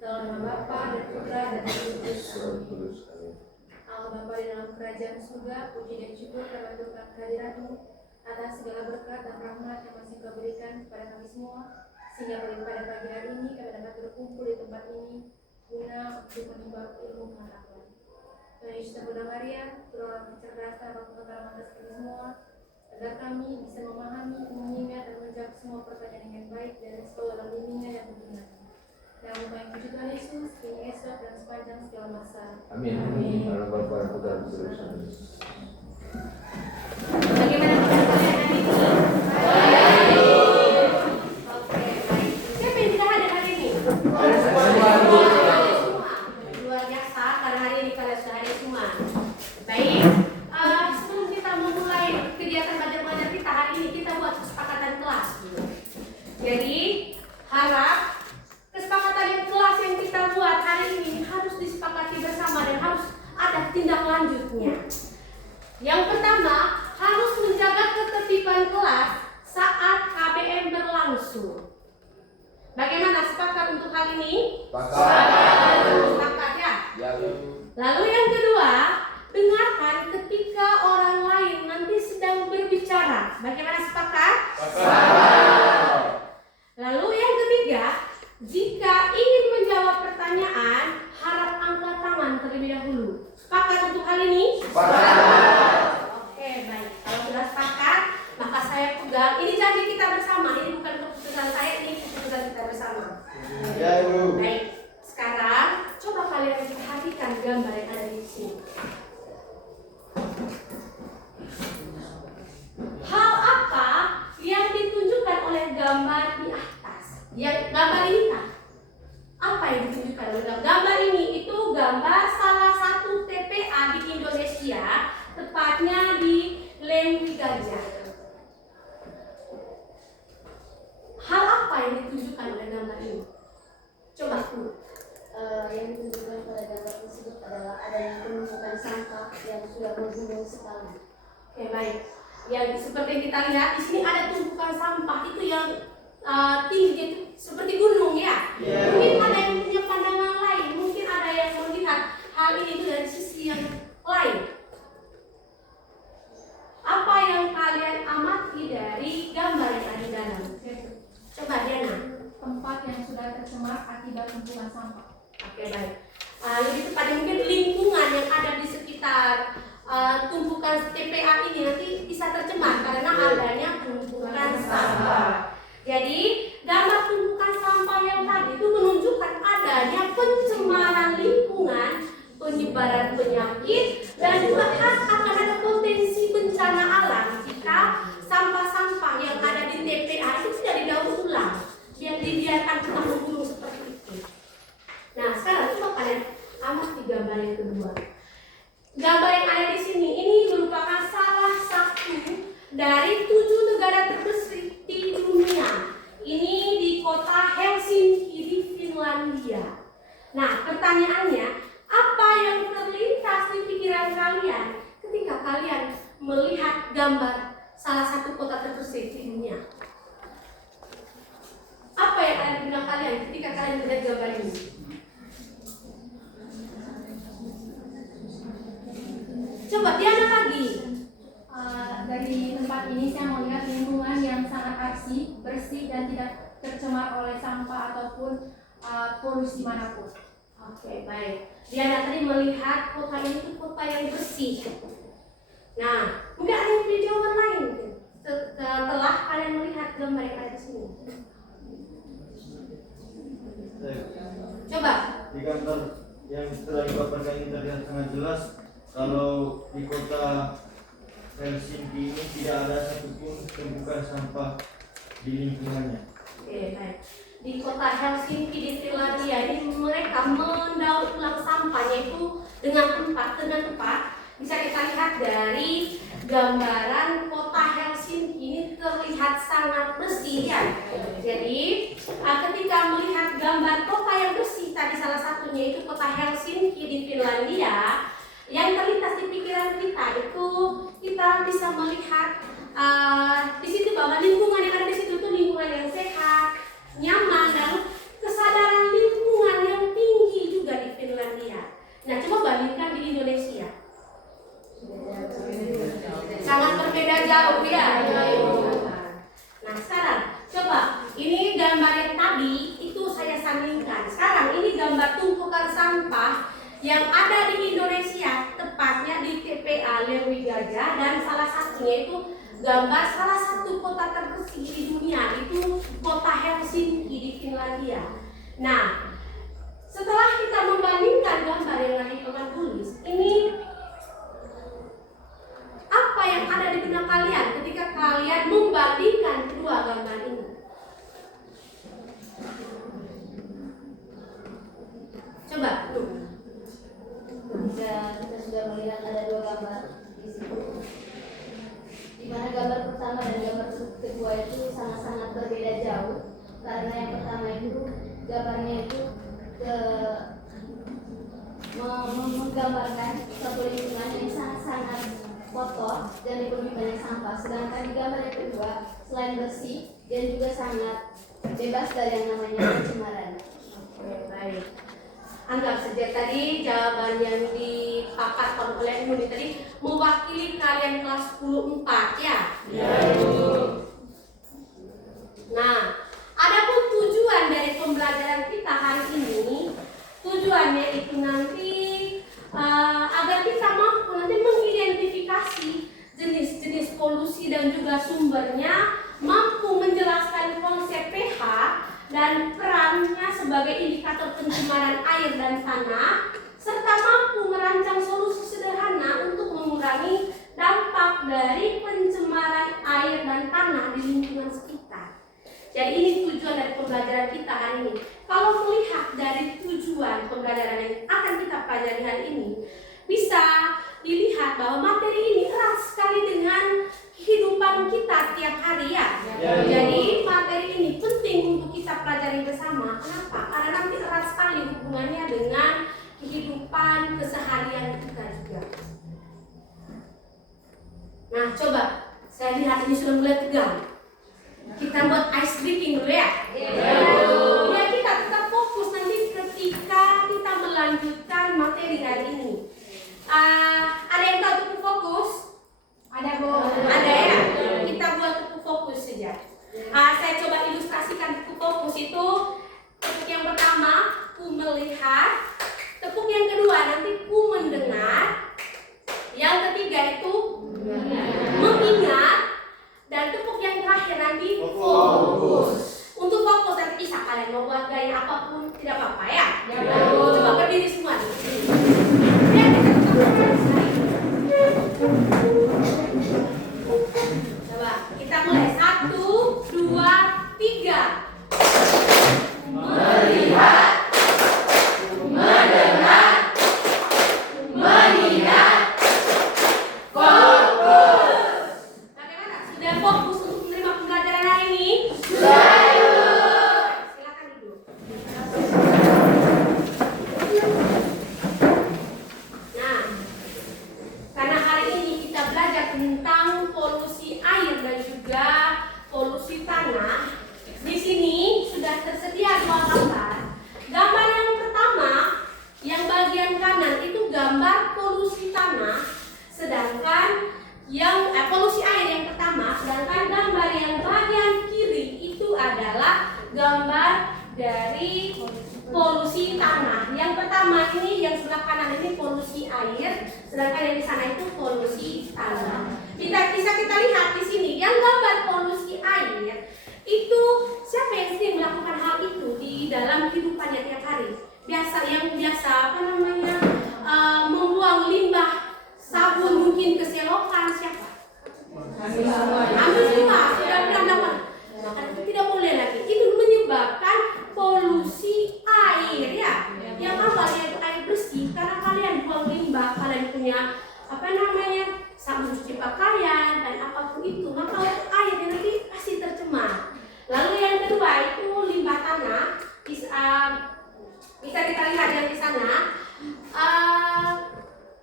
Dalam nama Bapa dan Putra dan Roh Kudus. Allah Bapa di dalam kerajaan surga, puji dan syukur kami aturkan kehadirat-Mu atas segala berkat dan rahmat yang masih Kau berikan kepada kami semua, sehingga pada pagi hari ini kami dapat berkumpul di tempat ini guna untuk menimba ilmu pengetahuan. Tuhan Yesus Bunda Maria, berdoa kecerdasan dan pengetahuan atas kami semua, agar kami bisa memahami, mengingat dan menjawab semua pertanyaan dengan baik dan selalu dalam bimbingan yang benar. Dalam nama puji Tuhan Yesus, kini esok dan sepanjang segala masa. Amin. Dalam Bapa dan Putra dan Roh Kudus. Bagaimana kalian hari ini? Oke, baik. Siapa yang tidak hadir hari ini? Semua. Luar biasa, karena hari ini kalian sudah hadir semua. Baik. Sebelum kita memulai kegiatan belajar kita hari ini, kita buat kesepakatan kelas. Jadi harap kesepakatan kelas yang kita buat hari ini harus disepakati bersama dan harus ada tindak lanjutnya. Yang pertama, harus menjaga ketertiban kelas saat KBM berlangsung. Bagaimana, sepakat untuk hal ini? Sepakat ya? Lalu yang kedua, dengarkan ketika orang lain nanti sedang berbicara. Bagaimana, sepakat? Lalu yang ketiga, jika ingin menjawab pertanyaan, harap angkat tangan terlebih dahulu. Sepakat untuk hal ini? Oke, baik. Kalau sudah sepakat, maka saya pegang. Ini janji kita bersama. Ini bukan keputusan saya, ini keputusan kita bersama. Ya, Ibu. Baik. Sekarang, coba kalian perhatikan gambar yang ada di sini. Hal apa yang ditunjukkan oleh gambar di atas? Yang gambar ini kan? Apa yang ditunjukkan oleh gambar ini? Itu gambar salah satu TPA di Indonesia, tepatnya di Lembwi Gajah. Hal apa yang ditunjukkan oleh gambar ini? Coba Yang ditunjukkan pada gambar tersebut adalah adanya penumpukan sampah yang sudah menggunung sekali. Oke, baik. Yang seperti yang kita lihat di sini ada tumpukan sampah itu yang tinggi itu seperti gunung ya. Mungkin ada yang punya pandangan lain, mungkin ada yang melihat hal ini itu dari sisi yang lain. Apa yang kalian amati dari gambar yang ada di dalam? Coba Diana. Tempat yang sudah tercemar akibat tumpukan sampah. Oke, baik. Lebih tepatnya mungkin lingkungan yang ada di sekitar tumpukan TPA ini nanti bisa tercemar karena adanya tumpukan sampah. Jadi gambar tumpukan sampah yang tadi itu menunjukkan adanya pencemaran lingkungan, penyebaran penyakit, dan juga akan ada potensi bencana alam jika sampah-sampah yang ada di TPA itu tidak didaur ulang, yang dibiarkan tetap menggunung seperti itu. Nah, sekarang coba kalian amati gambar yang kedua. Gambar yang ada di sini ini merupakan salah satu dari 7 negara terbesar di dunia. Ini di kota Helsinki di Finlandia. Nah, pertanyaannya, apa yang terlintas di pikiran kalian ketika kalian melihat gambar salah satu kota terbesar di dunia? Apa yang ada di benak kalian ketika kalian melihat gambar ini? Coba Diana lagi. Dari tempat ini saya melihat lingkungan yang sangat asri, bersih dan tidak tercemar oleh sampah ataupun polusi manapun. Oke, baik. Diana tadi melihat kota ini itu kota yang bersih. Nah, mungkin ada yang punya jawaban lain setelah kalian melihat gambar yang ada di sini. Coba. Di kantor yang setelah dipaparkan ini terlihat sangat jelas kalau di kota Helsinki ini tidak ada satupun tumpukan sampah di lingkungannya. Oke, baik. Di kota Helsinki di Finlandia ini mereka mendaur ulang sampahnya itu dengan tepat. Bisa kita lihat dari gambaran kota Helsinki ini terlihat sangat bersih ya. Jadi ketika melihat gambar kota yang bersih tadi salah satunya itu kota Helsinki di Finlandia, yang terlintas di pikiran kita itu kita bisa melihat di situ bahwa lingkungan yang ada di situ itu lingkungan yang sehat, nyaman, dan kesadaran lingkungan yang yang ada di Indonesia, tepatnya di TPA Lewi Gajah, dan salah satunya itu gambar salah satu kota terbersih di dunia, itu kota Helsinki di Finlandia. Nah, setelah kita membandingkan gambar yang tadi teman tulis, ini apa yang ada di benak kalian ketika kalian membandingkan kedua gambar ini? Coba, Kita sudah melihat ada dua gambar di situ. Di mana gambar pertama dan gambar kedua itu sangat-sangat berbeda jauh. Karena yang pertama itu gambarnya itu menggambarkan satu lingkungan yang sangat-sangat kotor dan dipenuhi banyak sampah. Sedangkan di gambar yang kedua, selain bersih dan juga sangat bebas dari yang namanya pencemaran. Oke, baik. Anggap saja tadi jawaban yang dipaparkan oleh Ibu tadi mewakili kalian kelas 10 4 ya? Ya. Nah, adapun tujuan dari pembelajaran kita hari ini, tujuannya itu nanti agar kita mampu nanti mengidentifikasi jenis-jenis polusi dan juga sumbernya, mampu menjelaskan konsep pH dan perannya sebagai indikator pencemaran air dan tanah, serta mampu merancang solusi sederhana untuk mengurangi dampak dari pencemaran air dan tanah di lingkungan sekitar. Jadi ini tujuan dari pembelajaran kita hari ini. Kalau melihat dari tujuan pembelajaran yang akan kita pelajari hari ini, bisa dilihat bahwa materi ini erat sekali dengan kehidupan kita tiap hari ya. Jadi materi ini penting untuk kita pelajari bersama. Kenapa? Karena nanti erat sekali hubungannya dengan kehidupan keseharian kita juga. Nah, coba saya lihat ini sudah mulai tegang. Kita buat ice breaking dulu ya. Biar kita tetap fokus nanti ketika kita melanjutkan materi hari ini. Ada yang tahu tepuk fokus? Ada, Bu. Ada ya? Kita buat tepuk fokus saja. Saya coba ilustrasikan tepuk fokus itu. Tepuk yang pertama, ku melihat. Tepuk yang kedua, nanti ku mendengar. Yang ketiga itu mengingat. Dan tepuk yang terakhir nanti fokus. Untuk fokus nanti bisa kalian mau buat gaya apapun tidak apa-apa ya. Coba berdiri semua. Ya, kita tetap fokus. Coba kita mulai 1, 2, 3. Melihat, mendengar, mengingat, fokus. Bagaimana? Sudah fokus untuk menerima pembelajaran hari ini? Sudah. Silakan duduk. Nah, karena hari ini kita belajar tentang polusi air dan juga polusi tanah. Di sini sudah tersedia dua gambar. Gambar yang pertama, yang bagian kanan itu gambar polusi tanah, sedangkan yang polusi air yang pertama, sedangkan gambar yang bagian kiri itu adalah gambar dari polusi tanah. Yang pertama ini, yang sebelah kanan ini polusi air, sedangkan yang di sana itu polusi tanah. Bisa kita lihat di sini, yang gambar polusi air itu siapa yang sering melakukan hal itu di dalam kehidupannya tiap hari? Yang biasa membuang limbah sabun mungkin ke selokan, siapa? Hampir semua sudah pernah melakukan. Maka itu tidak boleh lagi. Itu menyebabkan polusi air ya. Yang awalnya itu air bersih, karena kalian buang limbah, kalian punya sabun cuci pakaian dan apapun itu, maka air nanti pasti tercemar. Lalu yang kedua itu limbah tanah. Bisa kita lihat yang di sana.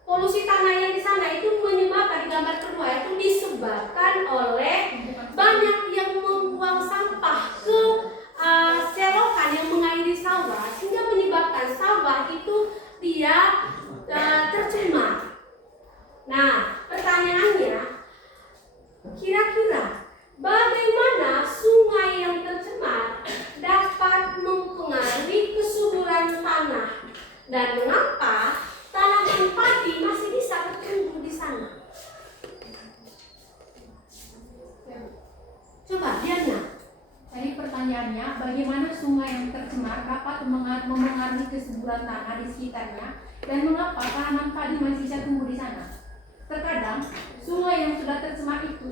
Polusi tanah yang di sana itu menyebabkan, di gambar kedua itu disebabkan oleh banyak yang membuang sampah ke selokan yang mengairi sawah, sehingga menyebabkan sawah itu dia tercemar. Nah, pertanyaannya, kira-kira bagaimana sungai yang tercemar dapat mempengaruhi kesuburan tanah, dan mengapa mengurangi kesuburan tanah di sekitarnya, dan mengapa tanaman padi masih bisa tumbuh di sana. Terkadang sungai yang sudah tercemar itu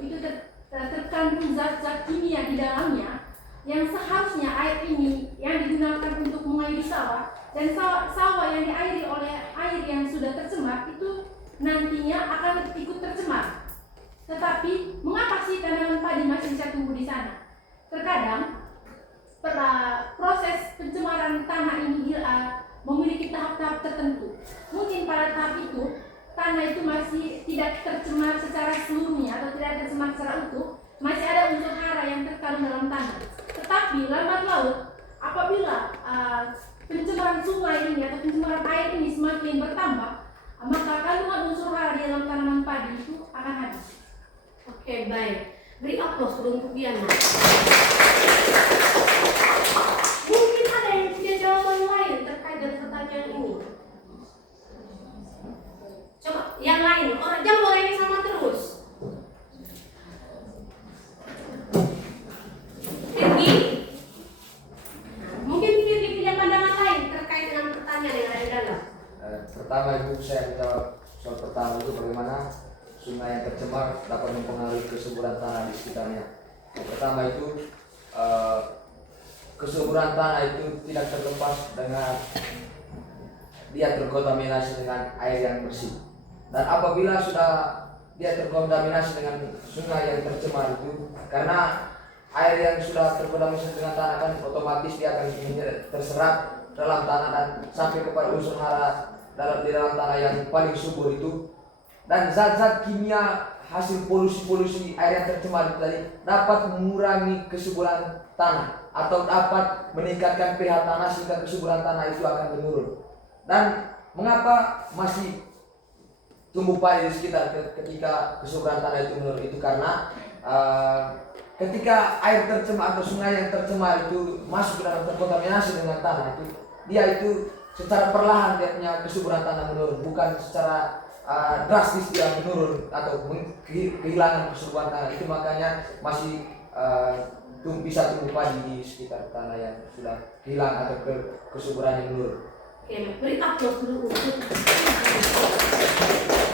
terkandung zat-zat kimia di dalamnya yang seharusnya air ini yang digunakan untuk mengairi sawah, dan sawah yang diairi oleh air yang sudah tercemar itu nantinya akan ikut tercemar. Tetapi mengapa sih tanaman padi masih bisa tumbuh di sana? Terkadang proses pencemaran tanah ini memiliki tahap-tahap tertentu. Mungkin pada tahap itu tanah itu masih tidak tercemar secara seluruhnya atau tidak tercemar secara utuh, masih ada unsur hara yang terkandung dalam tanah. Tetapi lambat laun, apabila pencemaran sungai ini atau pencemaran air ini semakin bertambah, maka kandungan unsur hara di dalam tanaman padi itu akan habis. Oke, baik. Beri aplaus untuk Diana. Mungkin ada yang punya jawaban lain terkait dengan pertanyaan ini. Coba yang lain, jangan boleh yang sama terus. Tinggi. Mungkin Firly punya pandangan lain terkait dengan pertanyaan yang ada di dalam. Pertama itu saya menjawab soal pertama itu bagaimana sungai yang tercemar dapat mempengaruhi kesuburan tanah di sekitarnya. Yang pertama itu kesuburan tanah itu tidak terlepas dengan dia terkontaminasi dengan air yang bersih. Dan apabila sudah dia terkontaminasi dengan sungai yang tercemar itu, karena air yang sudah terkontaminasi dengan tanah kan otomatis dia akan terserap dalam tanah dan sampai kepada unsur hara di dalam tanah yang paling subur itu, dan zat-zat kimia hasil polusi air yang tercemar itu tadi dapat mengurangi kesuburan tanah atau dapat meningkatkan pH tanah sehingga kesuburan tanah itu akan menurun. Dan mengapa masih tumbuh padi di sekitar ketika kesuburan tanah itu menurun? Itu karena ketika air tercemar atau sungai yang tercemar itu masuk ke dalam terkontaminasi dengan tanah itu, dia itu secara perlahan dia punya kesuburan tanah menurun, bukan secara drastis dia menurun atau kehilangan kesuburan tanah. Itu makanya masih bisa tumbuh padi di sekitar tanah yang sudah hilang atau kesuburannya menurun. Oke, beri aplaus dulu untuk.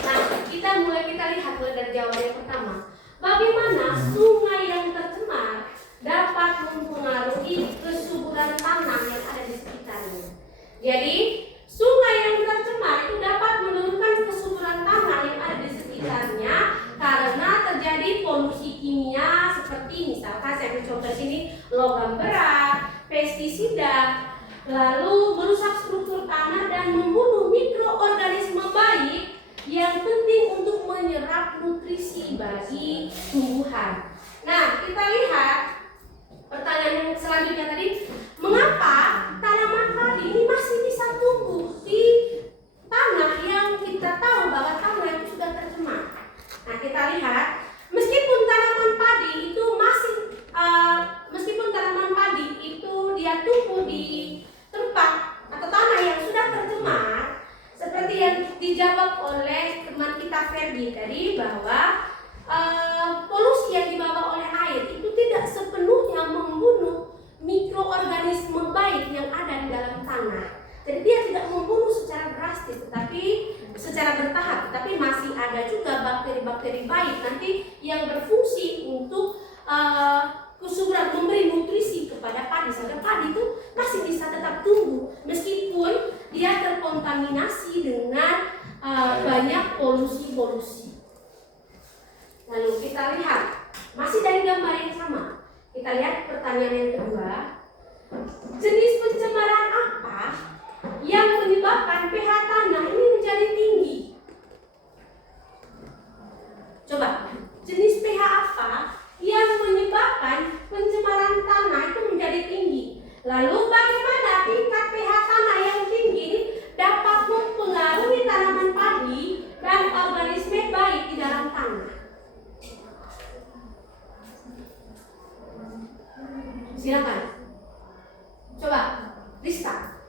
Nah, kita lihat mulai dari jawaban yang pertama. Bagaimana sungai yang tercemar dapat mempengaruhi kesuburan tanah yang ada di sekitarnya. Jadi, sungai yang tercemar itu dapat menurunkan kesuburan tanah yang ada di sekitarnya karena terjadi polusi kimia seperti misalkan saya mencontoh sini logam berat, pestisida, lalu merusak struktur tanah dan membunuh mikroorganisme baik yang penting untuk menyerap nutrisi bagi tumbuhan. Nah, kita lihat pertanyaan yang selanjutnya tadi, mengapa tanaman padi ini masih bisa tumbuh di tanah yang kita tahu bahwa tanah itu sudah tercemar? Nah, kita lihat, meskipun tanaman padi itu dia tumbuh di tempat atau tanah yang sudah tercemar, seperti yang dijawab oleh teman kita Ferdi tadi bahwa polusi yang dibawa oleh air itu tidak sepenuhnya membunuh mikroorganisme baik yang ada di dalam tanah. Jadi dia tidak membunuh secara drastis, tetapi secara bertahap. Tetapi masih ada juga bakteri-bakteri baik nanti yang berfungsi untuk kesuburan, memberi nutrisi kepada padi sehingga padi itu masih bisa tetap tumbuh meskipun dia terkontaminasi dengan banyak polusi. Lalu kita lihat masih dari gambar yang sama. Kita lihat pertanyaan yang kedua. Jenis pencemaran apa yang menyebabkan pH tanah ini menjadi tinggi? Coba, jenis pH apa yang menyebabkan pencemaran tanah itu menjadi tinggi? Lalu bagaimana tingkat pH tanah yang tinggi dapat mempengaruhi tanaman padi dan organisme baik di dalam tanah? Silakan. Coba, Rizka.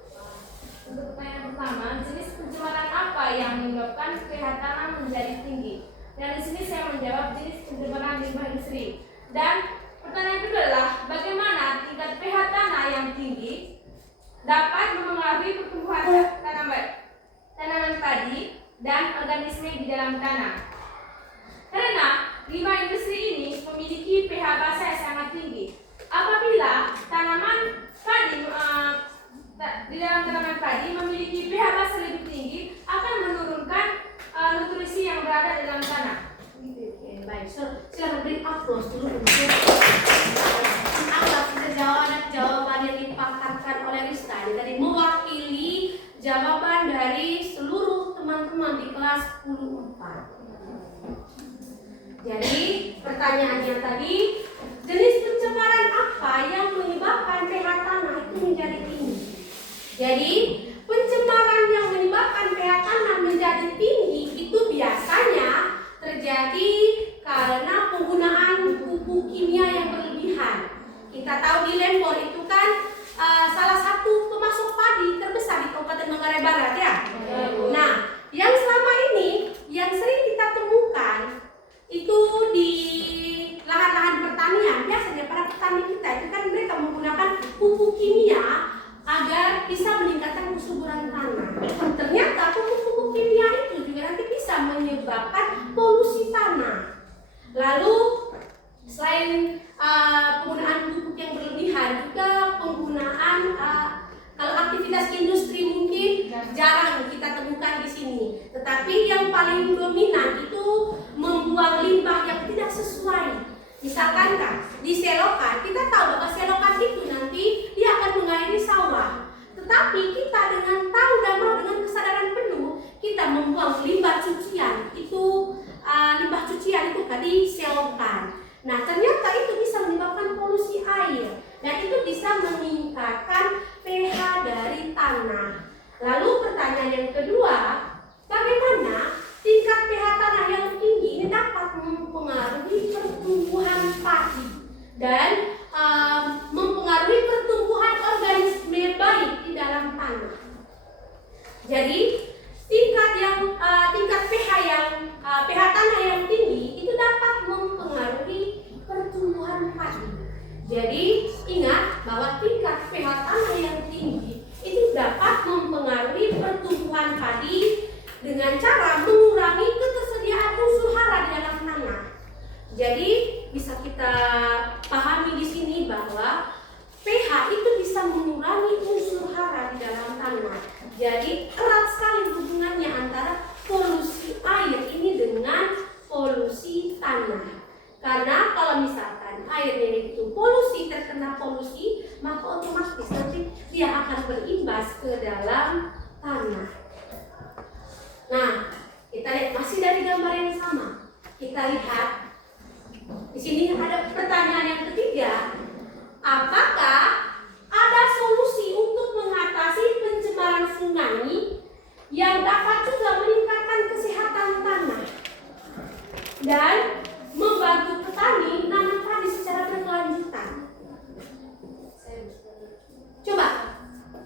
Untuk pertanyaan pertama, jenis pencemaran apa yang menyebabkan pH tanah menjadi tinggi? Dan di sini saya menjawab jenis pencemaran limbah industri. Dan pertanyaan kedua adalah bagaimana tingkat pH tanah yang tinggi dapat mempengaruhi pertumbuhan tanaman padi dan organisme di dalam tanah. Karena limbah industri ini memiliki pH basa yang sangat tinggi. Apabila tanaman padi di dalam tanaman padi memiliki pH basa lebih tinggi, akan menurunkan nutrisi yang berada di dalam tanah. Oke, baik. Silakan beri applause dulu untuk atas jawaban yang dipaparkan oleh Rista. Ini tadi mewakili jawaban dari seluruh teman-teman di kelas 10-4. Jadi pertanyaannya tadi, jenis pencemaran apa yang menyebabkan pH tanah itu menjadi tinggi? Jadi pencemaran yang menyebabkan pH tanah menjadi tinggi itu biasanya terjadi karena penggunaan pupuk kimia yang berlebihan. Kita tahu di Lembor itu kan salah satu pemasok padi terbesar di Kabupaten Manggarai Barat ya. Nah, yang selama ini yang sering kita temukan itu di lahan-lahan pertanian. Biasanya para petani kita itu kan mereka menggunakan pupuk kimia agar bisa meningkatkan kesuburan tanah. Ternyata pupuk kimia itu juga nanti bisa menyebabkan polusi tanah. Lalu selain penggunaan pupuk yang berlebihan, juga penggunaan kalau aktivitas industri mungkin jarang kita temukan di sini. Tetapi yang paling dominan itu membuang limbah yang tidak sesuai. Misalkan kan di selokan, kita tahu bahwa selokan itu nanti dia akan mengairi sawah. Tetapi kita dengan tahu dan mau dengan kesadaran penuh, kita membuang limbah cucian itu kan di selokan. Nah, ternyata itu bisa menyebabkan polusi air dan itu bisa meningkatkan pH dari tanah. Lalu pertanyaan yang kedua, bagaimana tingkat pH tanah yang tinggi ini dapat mempengaruhi pertumbuhan padi dan mempengaruhi pertumbuhan organisme baik di dalam tanah. Jadi tingkat pH tanah yang tinggi itu dapat mempengaruhi pertumbuhan padi. Jadi ingat bahwa tingkat pH tanah yang tinggi itu dapat mempengaruhi pertumbuhan padi dengan cara mengurangi ketersediaan unsur hara di dalam tanah. Jadi bisa kita pahami di sini bahwa pH itu bisa mengurangi unsur hara di dalam tanah. Jadi erat sekali hubungannya antara polusi air ini dengan polusi tanah. Karena kalau misalkan airnya itu terkena polusi, maka otomatis nanti dia akan berimbas ke dalam tanah. Nah, kita lihat masih dari gambar yang sama. Kita lihat di sini ada pertanyaan yang ketiga. Apakah ada solusi untuk mengatasi pencemaran sungai yang dapat juga meningkatkan kesehatan tanah dan membantu petani nanam padi secara berkelanjutan? Coba,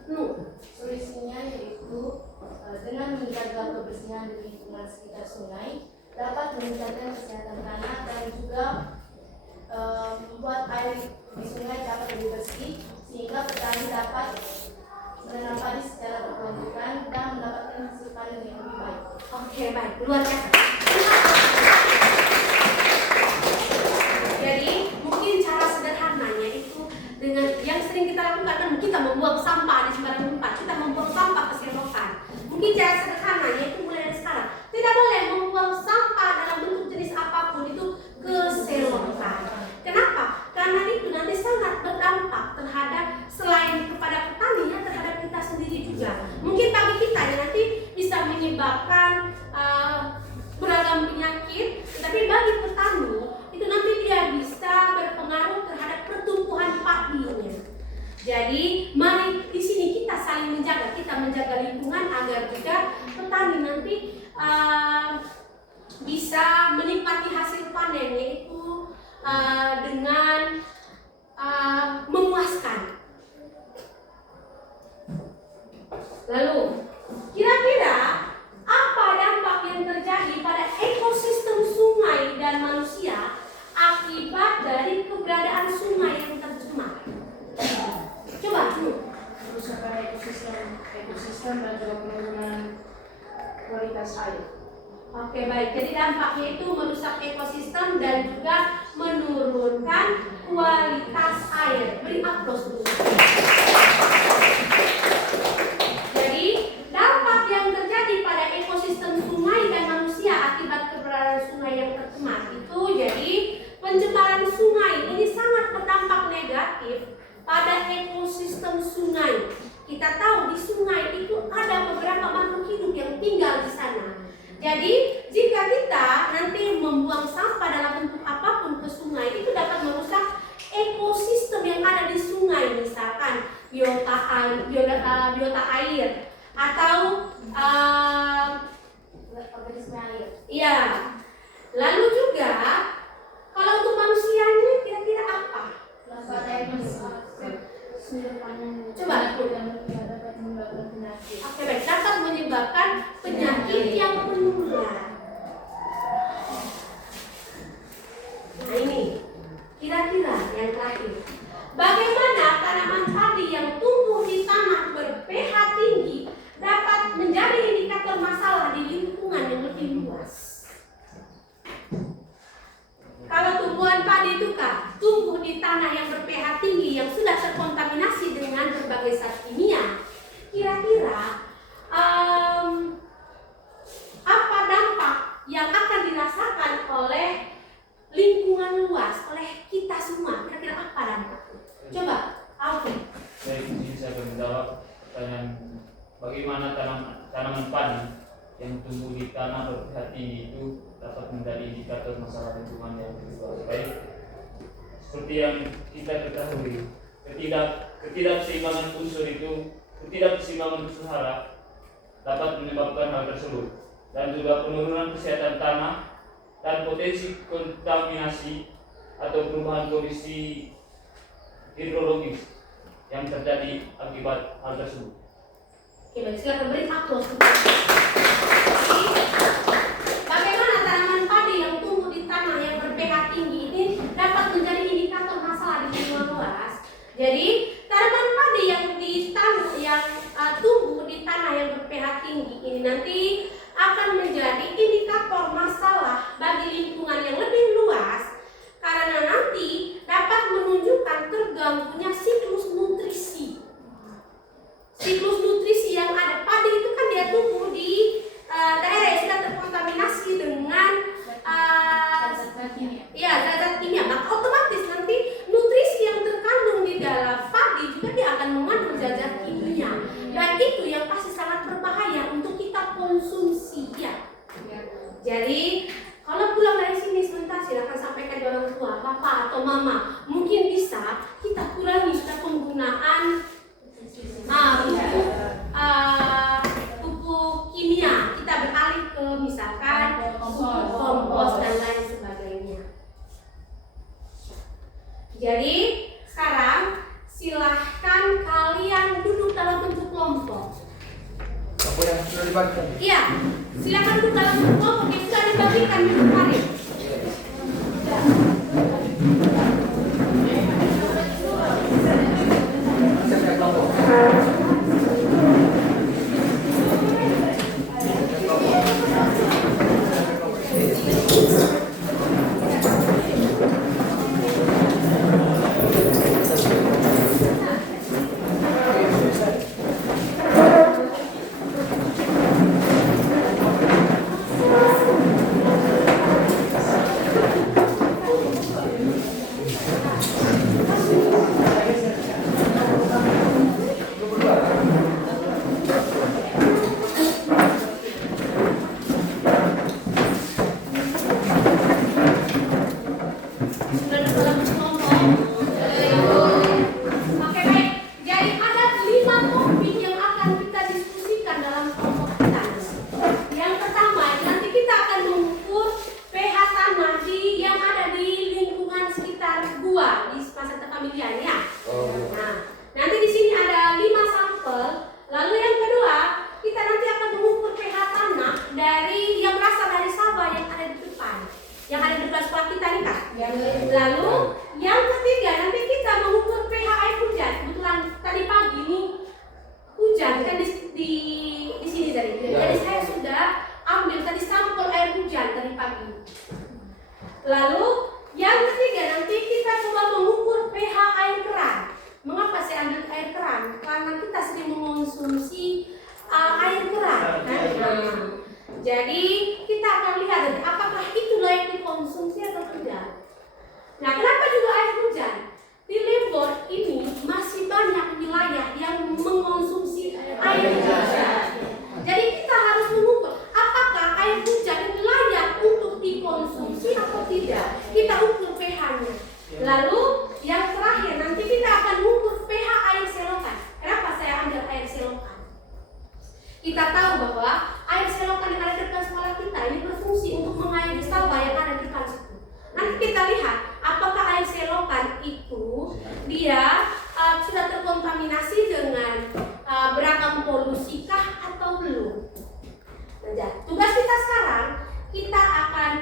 Solusinya yaitu dengan menjaga kebersihan di lingkungan sekitar sungai dapat meningkatkan kesehatan tanah dan juga membuat air di sungai dapat lebih bersih sehingga petani dapat menanam padi secara berkelanjutan dan mendapatkan hasil panen yang lebih baik. Oke, baik, luar biasa. Jadi mungkin cara sederhananya itu dengan yang sering kita lakukan kan kita membuang sampah di sembarang tempat, kita membuang sampah ke selokan. Mungkin cara sederhananya itu mulai dari sekarang. Tidak boleh membuang sampah dalam bentuk jenis apapun itu ke selokan. Kenapa? Karena itu nanti sangat berdampak terhadap selain kepada petani ya terhadap kita sendiri juga. Mungkin bagi kita ya nanti bisa menyebabkan beragam penyakit, tetapi bagi petani itu nanti dia bisa berpengaruh terhadap pertumbuhan padinya. Jadi mari di sini kita saling menjaga, kita menjaga lingkungan agar juga petani nanti bisa menikmati hasil panennya itu dengan memuaskan. Lalu kira-kira apa dampak yang terjadi pada ekosistem sungai dan manusia akibat dari keberadaan sungai yang tercemar? Coba Kerusakan ekosistem ekosistem dan juga penurunan kualitas air. Oke, baik. Jadi dampaknya itu merusak ekosistem dan juga menurunkan kualitas air. Beri aplaus dulu. Jadi dampak yang terjadi pada ekosistem sungai dan manusia akibat keberadaan sungai yang tercemar itu, jadi pencemaran sungai ini sangat berdampak negatif pada ekosistem sungai. Kita tahu di sungai itu ada beberapa makhluk hidup yang tinggal di sana. Jadi jika kita nanti membuang sampah dalam bentuk apapun ke sungai, itu dapat merusak ekosistem yang ada di sungai, misalkan biota air atau organisme air. iya. Lalu juga kalau untuk manusianya kira-kira apa? Pada ekosistem sumber pangan Coba. dapat menyebabkan penyakit. Oke, baik, dapat menyebabkan penyakit yang menular. Nah ini, kira-kira yang terakhir. Bagaimana tanaman padi yang tumbuh di tanah ber-pH tinggi dapat menjadi indikator masalah di lingkungan yang lebih luas? Kalau tumbuhan padi itu Kak, tumbuh di tanah yang ber-pH tinggi yang sudah terkontaminasi dengan berbagai zat kimia, kira-kira apa dampak yang akan dirasakan oleh lingkungan luas, oleh kita semua? Kira-kira apa dampaknya? Coba, Alvin. Baik, ini saya akan menjawab pertanyaan bagaimana tanaman padi yang tumbuh di tanah ber-pH tinggi itu dapat menjadi indikator masalah lingkungan yang lebih luas. Baik, seperti yang kita ketahui, ketidakseimbangan unsur hara dapat menyebabkan hal tersebut, dan juga penurunan kesehatan tanah dan potensi kontaminasi atau perubahan kondisi hidrologis yang terjadi akibat hal tersebut. Oke, baik, silakan beri aplaus. Bagaimana tanaman padi yang tumbuh di tanah yang ber-pH tinggi ini dapat menjadi indikator masalah di lingkungan luas? Jadi, tanaman padi yang tumbuh di tanah yang ber-pH tinggi ini nanti akan menjadi indikator masalah bagi lingkungan yang lebih luas, karena nanti dapat menunjukkan terganggunya siklus nutrisi. Siklus nutrisi yang ada padi itu kan dia tumbuh di daerah yang sudah terkontaminasi dengan zat-zat kimia. Maka otomatis nanti nutrisi yang terkandung di dalam padi juga dia akan mengandung zat-zat kimia, dan itu yang pasti sangat berbahaya untuk kita konsumsi ya. Jadi kalau pulang dari sini sebentar silakan sampaikan ke orang tua, bapak atau mama, mungkin bisa kita kurangi sudah penggunaan pupuk kimia, kita beralih ke misalkan pupuk kompos dan lain sebagainya. Jadi sekarang silahkan kalian duduk dalam bentuk kelompok. Apa yang sudah dibagikan? Iya, silakan duduk dalam bentuk kelompok yang sudah dibagikan minggu kemarin. tahu bahwa air selokan yang ada dekat sekolah kita ini berfungsi untuk mengairi sawah yang ada di depan situ. Nanti kita lihat apakah air selokan itu dia sudah terkontaminasi dengan beragam polusikah atau belum. Nah, tugas kita sekarang kita akan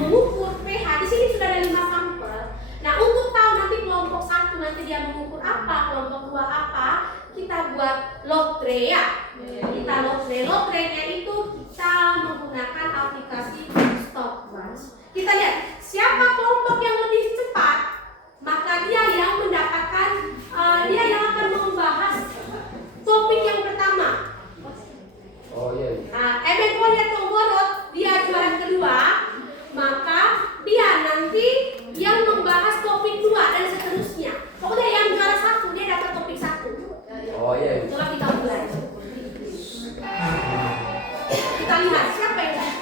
mengukur pH. Di sini sudah ada 5 sampel. Nah, untuk tahu nanti kelompok 1 nanti dia mengukur apa, kelompok 2 apa, kita buat lotre ya. Kita lotrenya itu kita menggunakan aplikasi Stopwatch. Kita lihat siapa kelompok yang lebih cepat, maka dia yang mendapatkan, dia yang akan membahas topik yang pertama. Oh iya. Nah, eventualnya Tomborot dia juara kedua, maka dia nanti yang membahas topik 2 dan seterusnya. Pokoknya yang juara 1 dia dapat topik 1. Oh iya. Coba kita mulai. Kita lihat siapa yang cepat.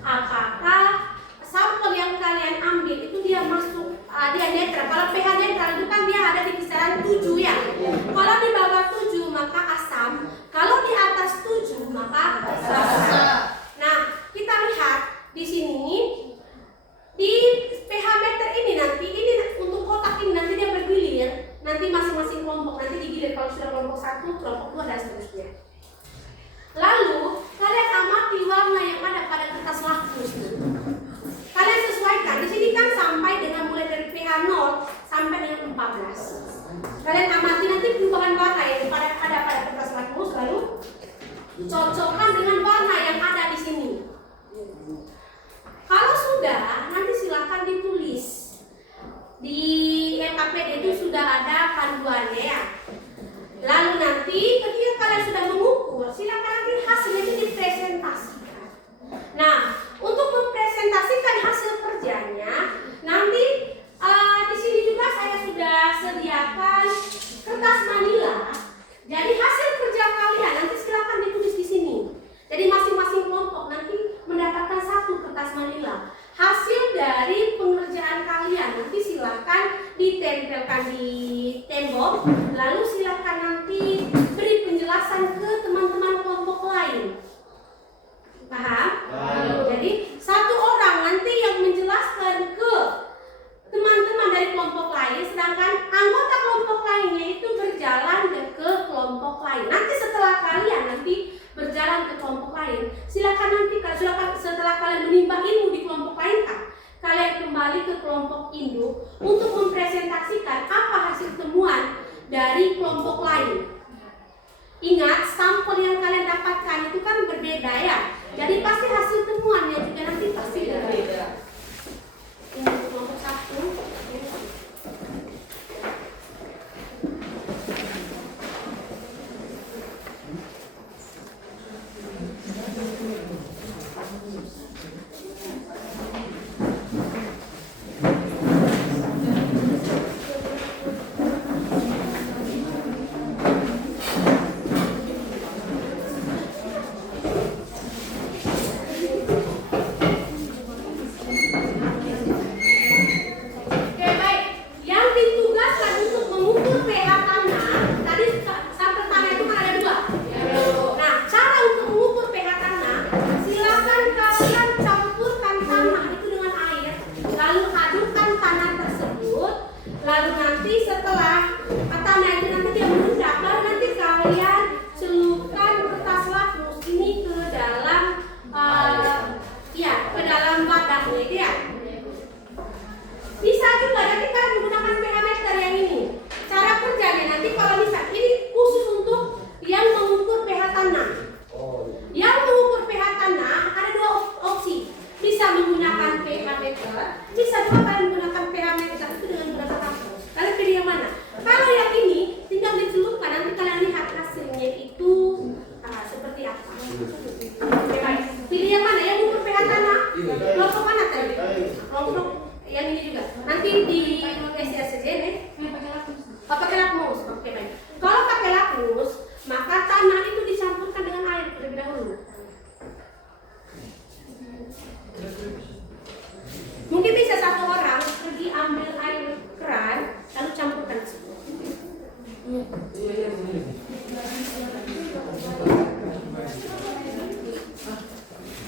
Apakah sampel yang kalian ambil itu dia masuk, dia netral. Kalau pH netral itu kan dia ada di kisaran 7 ya. Kalau di bawah 7 maka asam, kalau di atas 7 maka basa. Nah, kita lihat di sini di pH meter ini nanti ini untuk kotak ini nanti dia bergilir, nanti masing-masing kelompok nanti digilir. Kalau sudah kelompok 1, kelompok 2 dan seterusnya. Lalu kalian amati warna yang ada pada kertas lakmus. Kalian sesuaikan. Di sini kan sampai dengan mulai dari pH 0 sampai dengan 14. Kalian amati nanti perubahan warna yang ada pada kertas lakmus, lalu cocokkan dengan warna yang ada di sini. Kalau sudah, nanti silakan ditulis. Di LKPD itu sudah ada panduannya ya. Lalu nanti ketika kalian sudah mengukur, silakan nanti hasilnya itu dipresentasikan. Nah, untuk mempresentasikan hasil kerjanya, nanti di sini juga saya sudah sediakan kertas manila. Jadi hasil kerja kalian nanti silakan ditulis di sini. Jadi masing-masing kelompok nanti mendapatkan satu kertas manila. Hasil dari pengerjaan kalian nanti silakan ditempelkan di tembok. Lalu silakan nanti beri penjelasan ke teman-teman kelompok lain. Paham? Jadi satu orang nanti yang menjelaskan ke teman-teman dari kelompok lain, sedangkan anggota kelompok lainnya itu berjalan ke kelompok lain. Nanti setelah kalian berjalan ke kelompok lain, silakan setelah kalian menimba ilmu di kelompok lain kalian kembali ke kelompok induk untuk mempresentasikan apa hasil temuan dari kelompok lain. Ingat, sampel yang kalian dapatkan itu kan berbeda ya. Jadi pasti hasil temuannya juga nanti pasti berbeda. Ini kelompok 1. Mungkin bisa satu orang pergi ambil air keran lalu campurkan semua.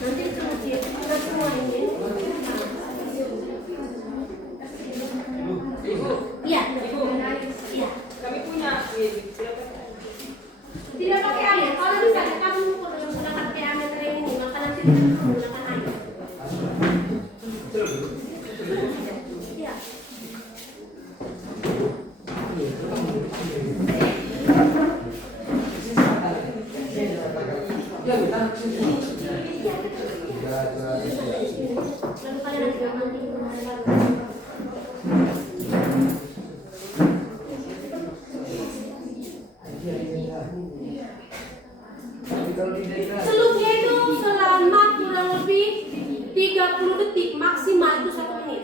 Nanti kemudian kita semua ini. Iya. Iya. Kami punya Tidak pakai air. Kalau misalnya kamu menggunakan diameter ini, maka nanti kita menggunakan air. Iya. Lalu kalian nanti mandi celupnya itu selama kurang lebih 30 detik, maksimal itu 1 menit.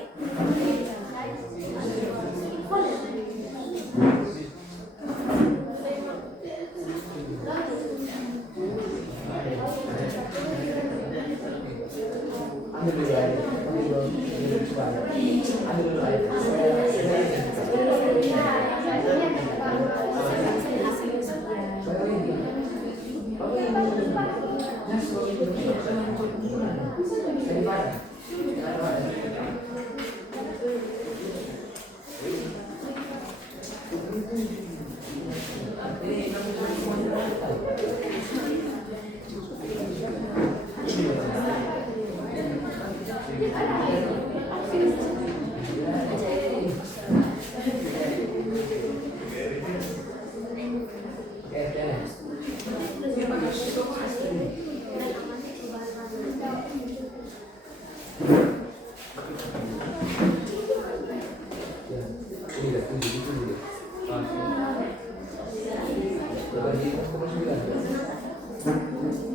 di 0,9.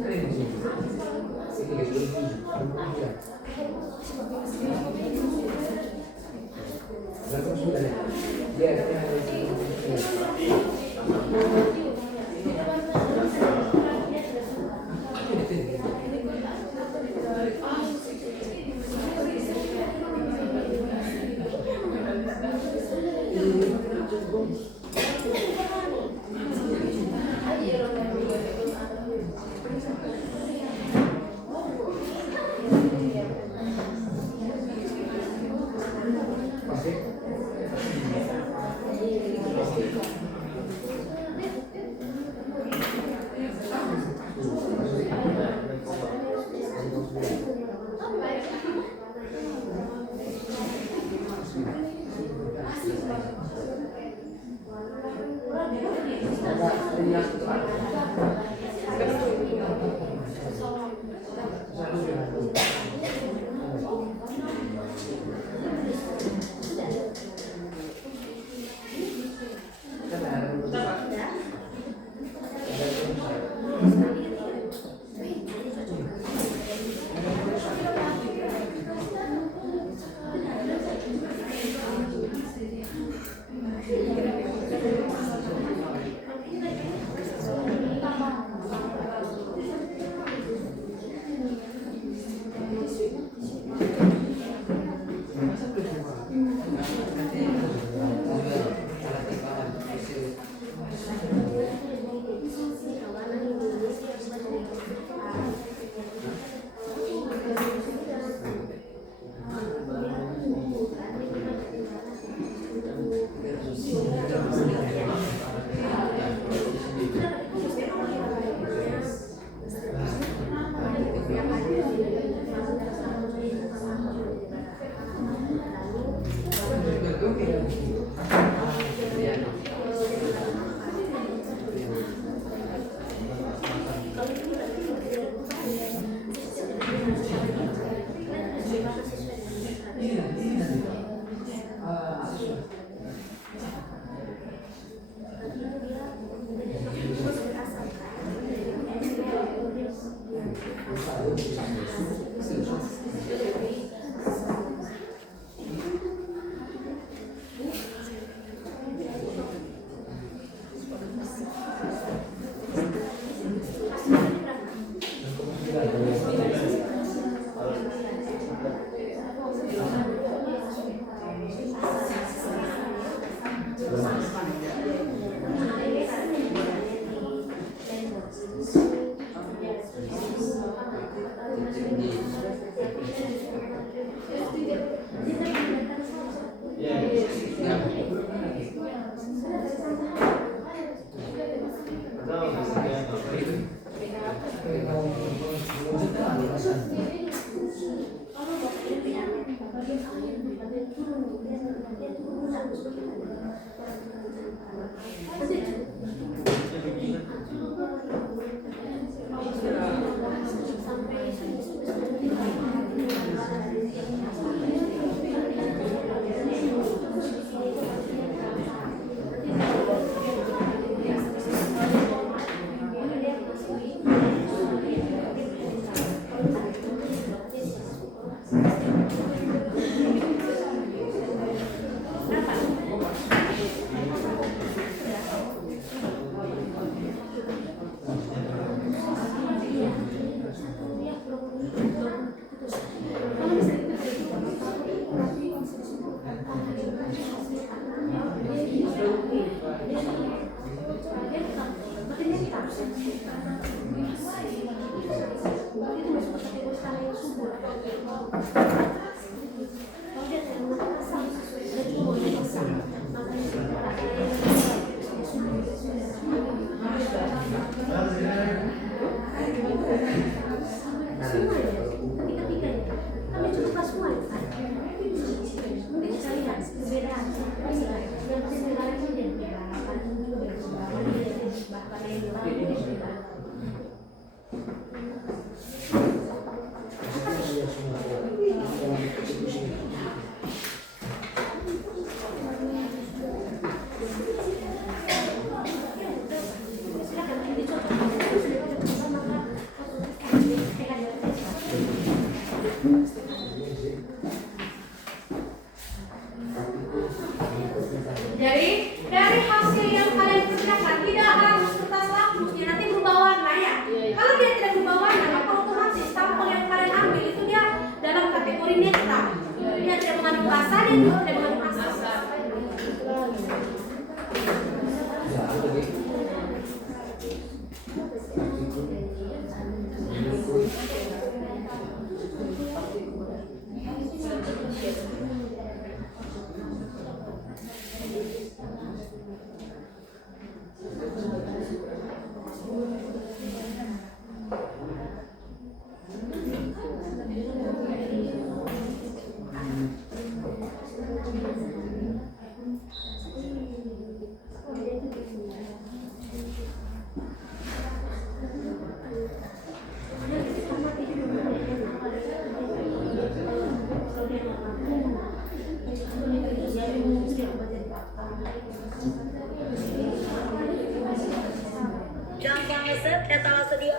Ini di sini. Ini guys, 0,9 ya. Dia katanya ada di 0,9. Silakan. gampang ngeset, eta sedia.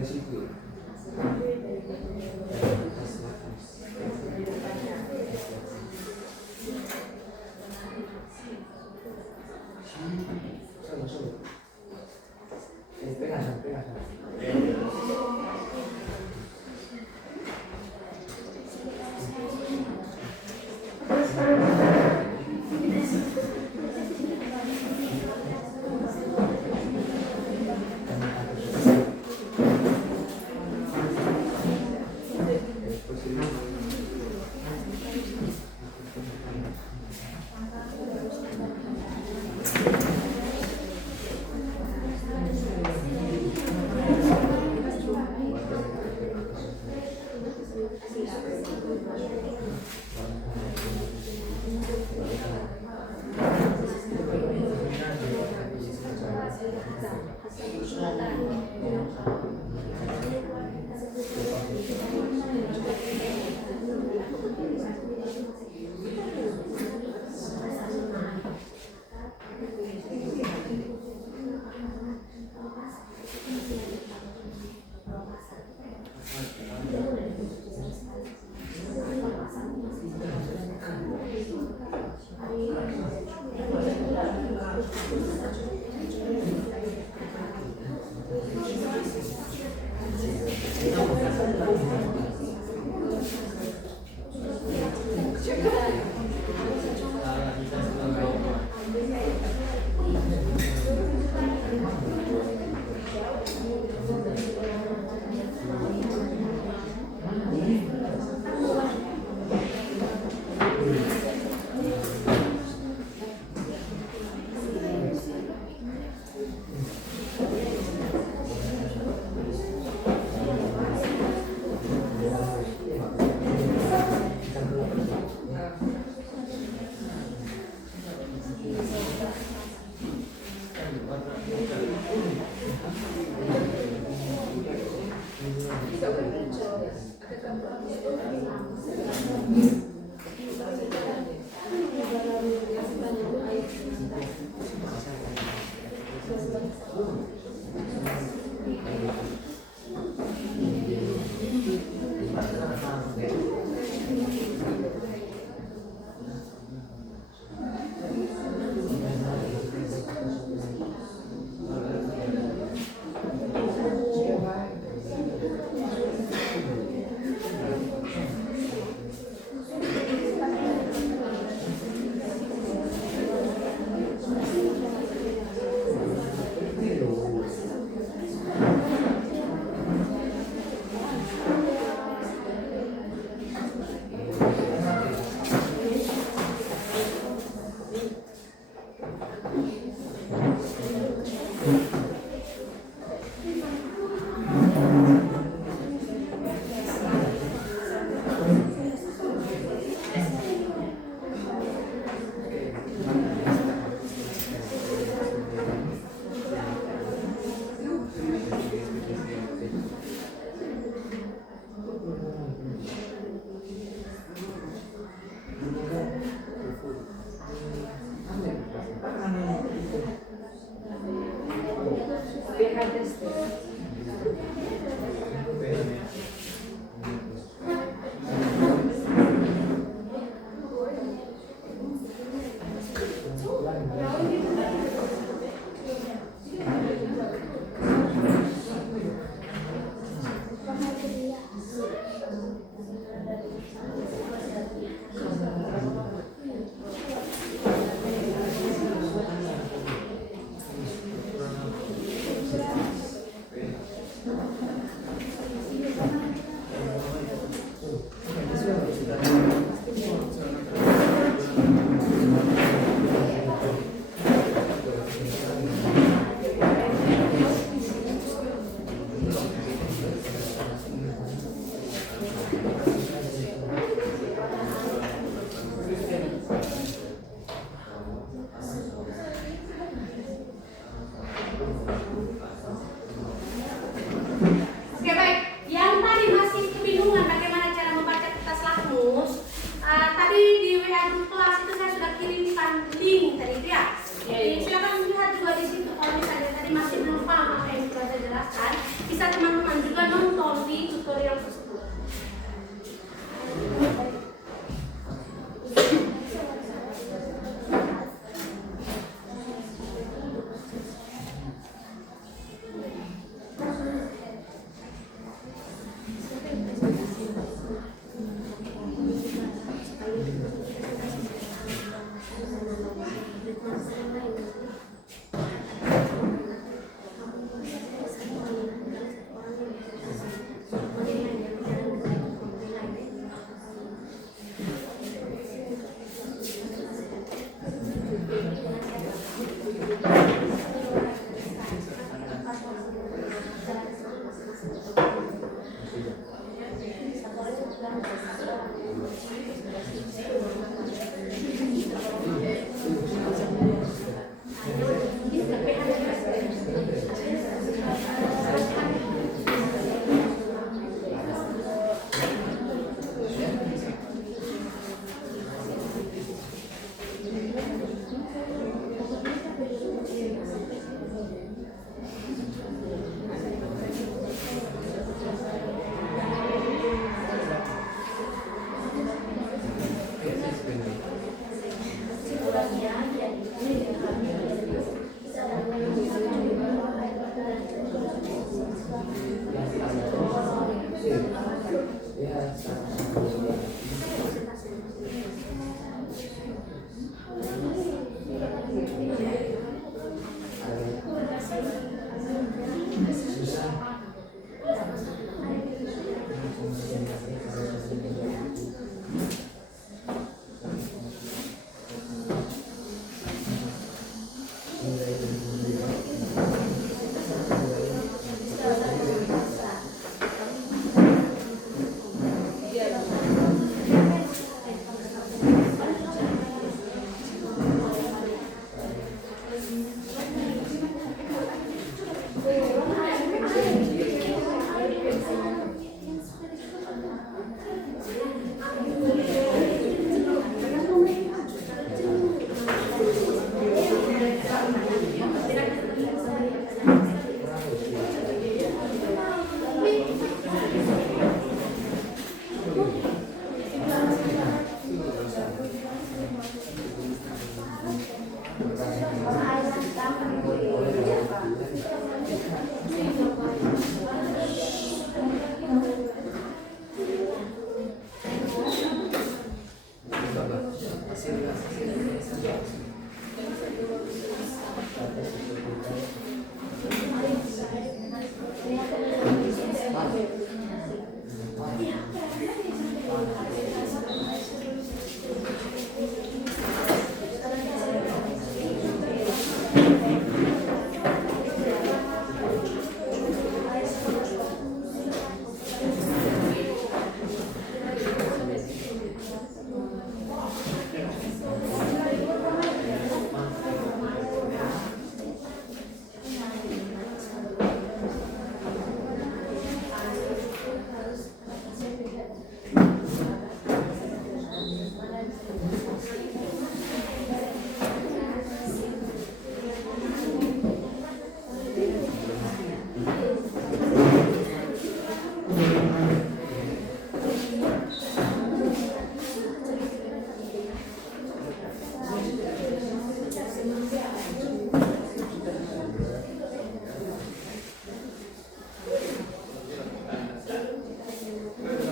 dari situ.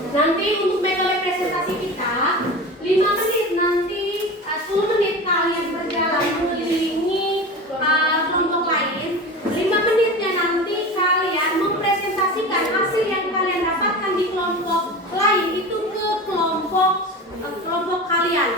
Nanti untuk metode presentasi kita 5 menit, nanti 10 menit kalian berjalan mengelilingi kelompok lain. 5 menitnya nanti kalian mempresentasikan hasil yang kalian dapatkan di kelompok lain itu ke kelompok kalian.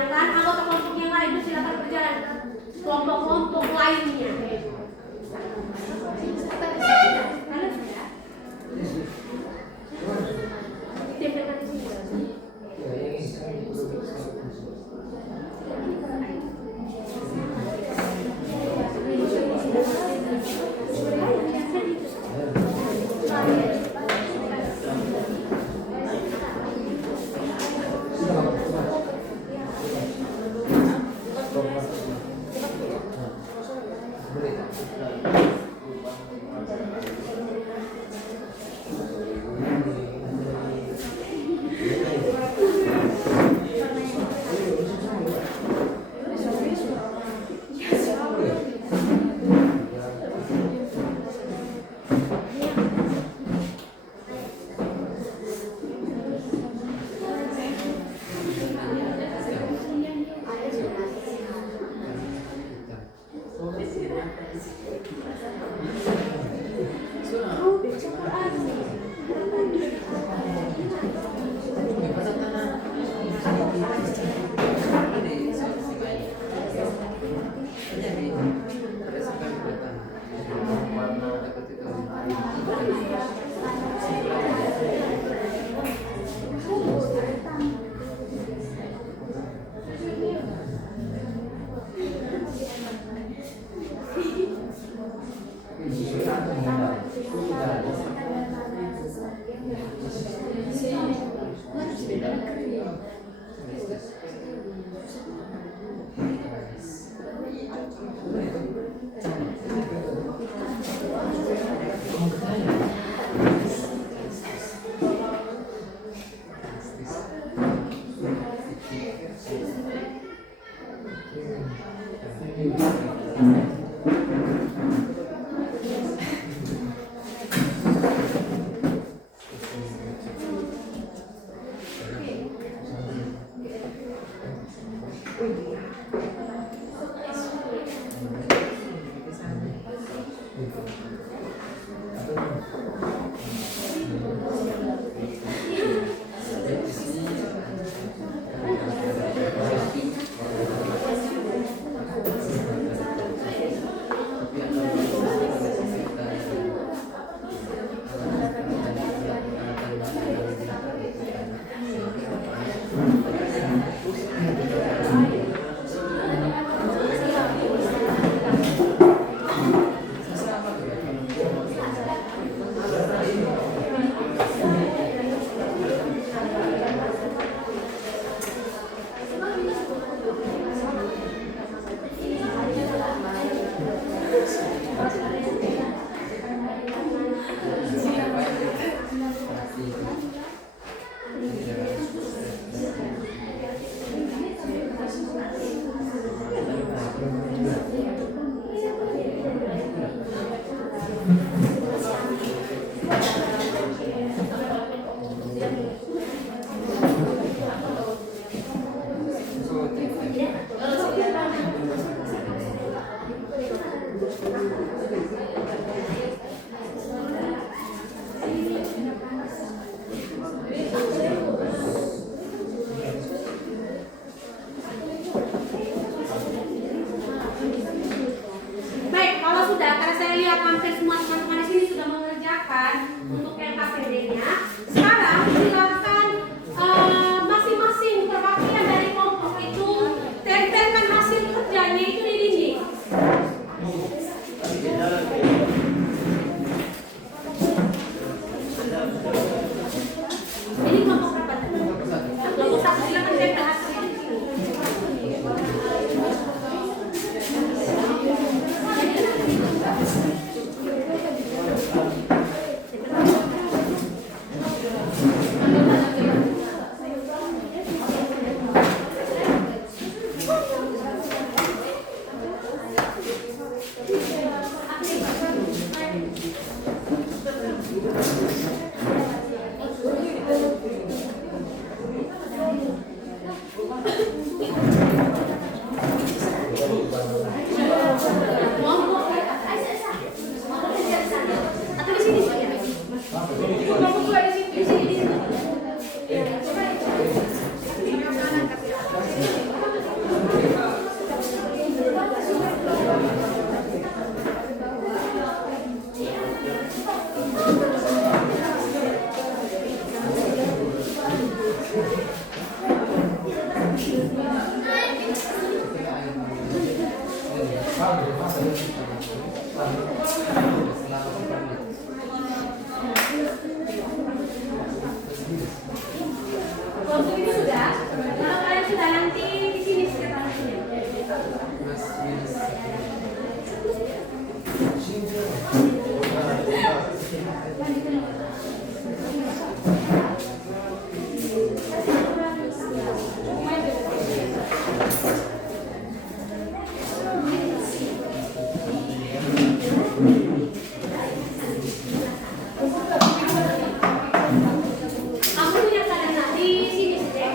Sedangkan anggota kelompok yang lain itu silakan berjalan ke kelompok-kelompok lainnya. untuk itu sudah. Kalau kalian sudah nanti di sini sekitar sini. Kamu punya kadang di sini saja.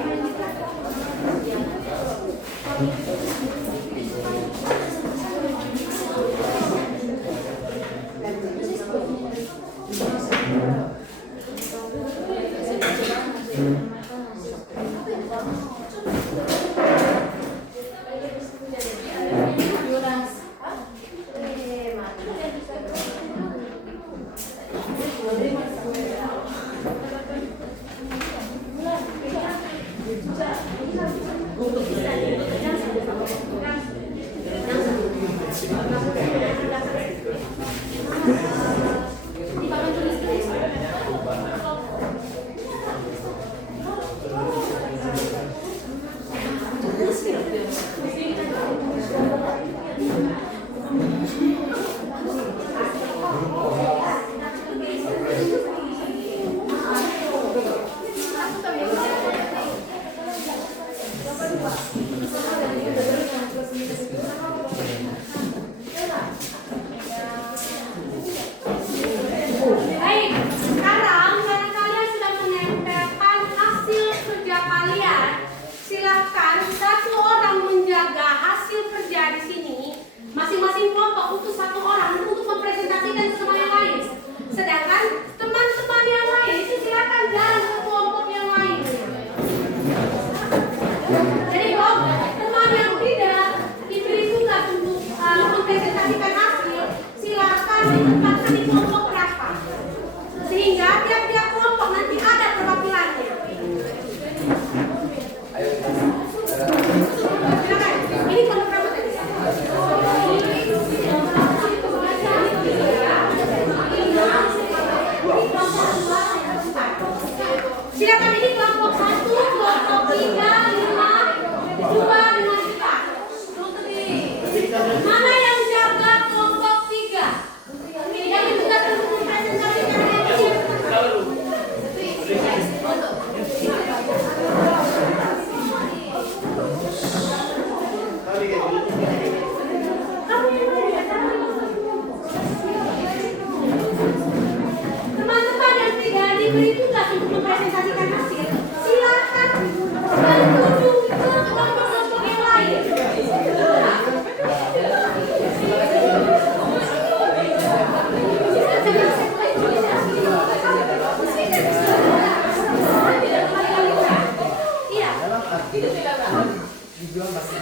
Baik, sekarang karena kalian sudah menempelkan hasil kerja kalian, silakan satu orang menjaga hasil kerja di sini. Masing-masing kelompok untuk satu orang untuk mempresentasikan sama yang lain. Sedangkan teman-teman yang lain itu silakan jalan ke kelompok yang lain. Jadi kalau teman yang tidak diberi tugas untuk mempresentasikan hasil, silakan ditempatkan di kelompok berapa, sehingga tiap-tiap kelompok nanti ada perwakilannya. Ayo Silakan. Ini kelompok berapa tadi? Silakan, ini kelompok 1, kelompok 3, 5, 2 dengan 4. Mana yang jaga kelompok 3? Yang ditugaskan untuk mempresentasikan hasil. Teman-teman yang tidak diberi tugas untuk mempresentasikan hasil, silakan berkunjung ke kelompok-kelompok yang lain. Iya. dijual masih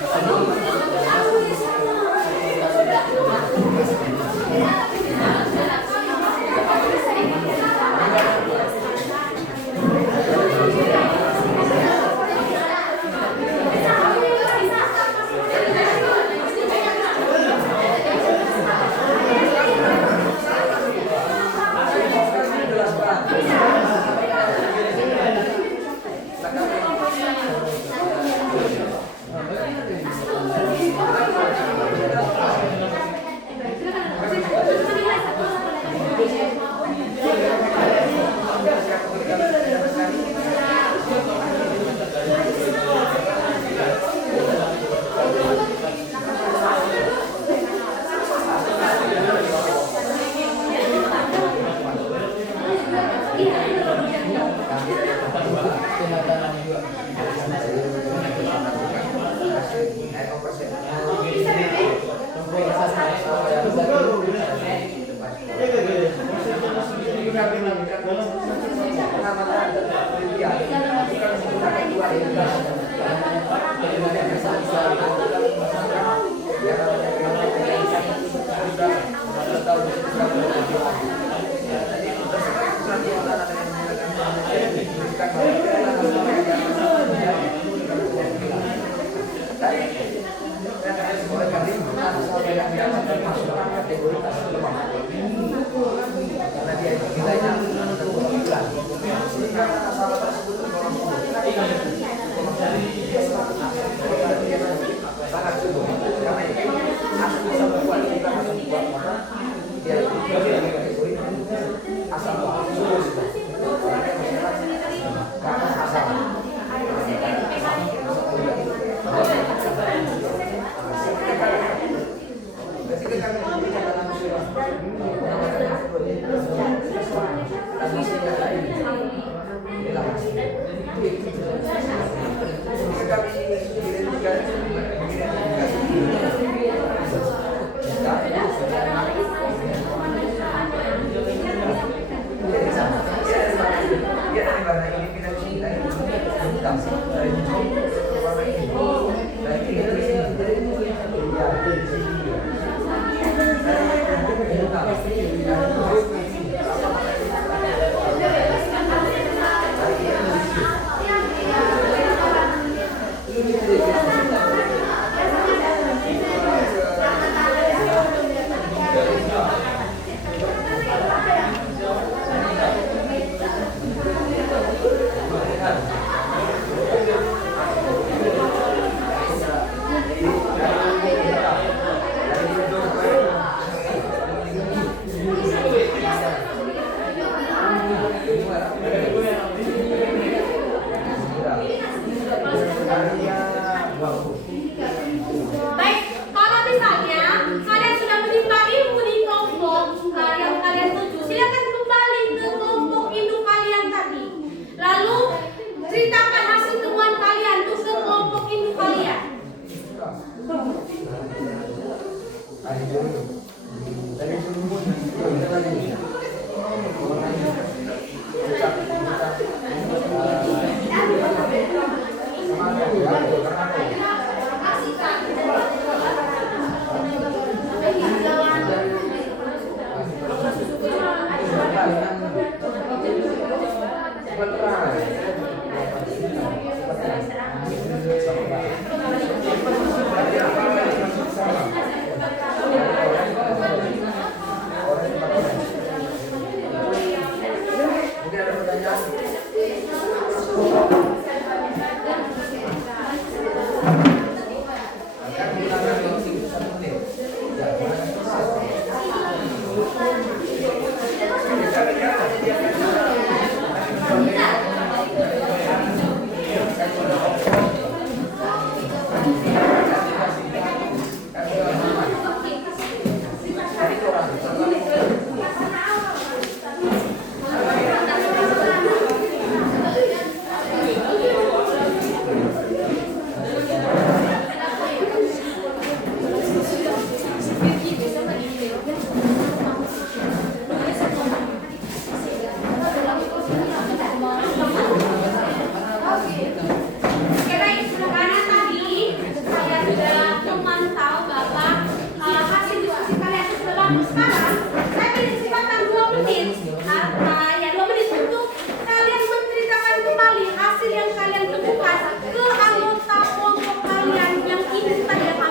karena dia nilainya tentu bulan. Sehingga masalah tersebut Baik, kalau misalnya kalian sudah menimba ilmu di kelompok yang kalian tuju, silakan kembali ke kelompok induk kalian tadi. Lalu ceritakan hasil temuan kalian tuh ke kelompok induk kalian. Oke, baik. Karena tadi saya sudah memantau bahwa hasil diskusi kalian itu sudah bagus. Sekarang saya beri kesempatan 2 menit, ya 2 menit untuk kalian menceritakan kembali hasil yang kalian temukan ke anggota kelompok kalian yang ini tadi apa?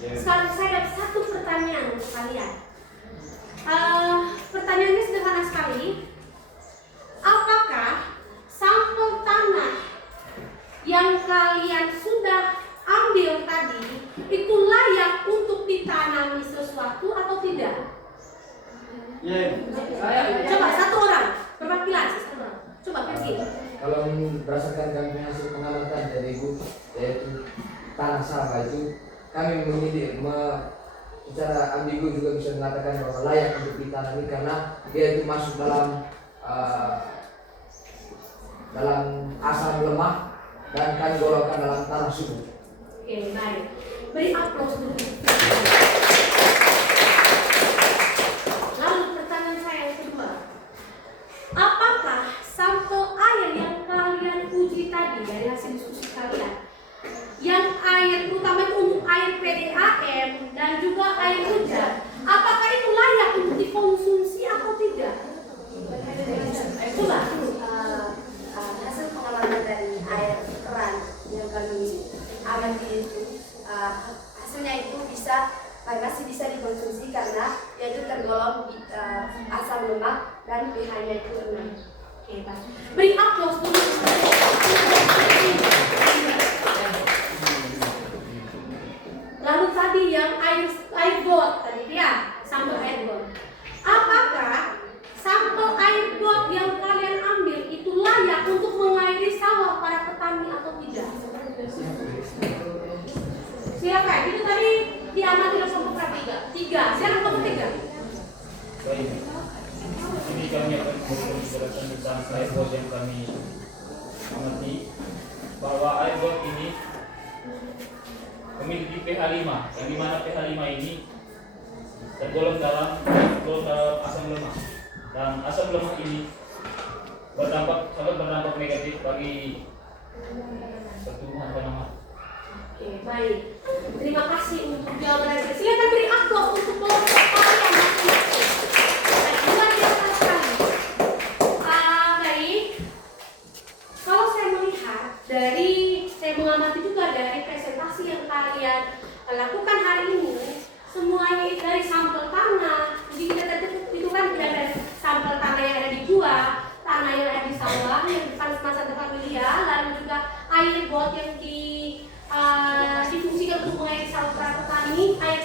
Sekarang saya ada satu pertanyaan untuk kalian. Pertanyaannya sederhana sekali. Apakah sampel tanah yang kalian sudah Coba satu orang perwakilan satu orang. Coba pergi. Kalau berdasarkan kami hasil pengamatan dari Ibu, yaitu tanah sawah itu kami secara ambigu juga bisa mengatakan bahwa layak untuk ditanami karena dia itu masuk dalam asam lemak dan kami golongkan dalam tanah subur. Oke, baik. Beri aplaus dulu. Lalu pertanyaan saya yang kedua. Apakah sampel air yang kalian uji tadi dari hasil diskusi kalian, yang air terutama itu untuk air PDAM dan juga air hujan, apakah itu layak untuk dikonsumsi atau tidak? Coba. Hasil pengalaman dari air keran yang kami amati itu hasilnya itu masih bisa dikonsumsi karena yaitu tergolong asam lemak dan pH-nya itu 6. Oke, baik. Beri aplaus dulu. Lalu tadi yang air got tadi ya, sampel air got. Apakah sampel air got yang kalian ambil itu layak untuk mengairi sawah para petani atau tidak? Silakan, itu tadi diamati oleh kelompok tiga. Silakan kelompok 3. Baik. Ini kami akan membicarakan tentang air got yang kami amati, bahwa air got ini memiliki pH 5, yang dimana pH 5 ini tergolong dalam asam lemak, dan asam lemak ini sangat berdampak negatif bagi pertumbuhan tanaman. Oke, baik. Terima kasih untuk jawaban Anda. Silakan beri aplaus untuk kelompok kalian masing-masing. Baik, luar biasa sekali. Baik. Kalau saya melihat saya mengamati juga dari presentasi yang kalian lakukan hari ini, semuanya itu dari sampel tanah. Jadi kita itu kan dari sampel tanah yang ada di gua, tanah yang ada di sawah, yang bukan masa familia, lalu juga air got yang difungsikan untuk mengairi sawah para petani, air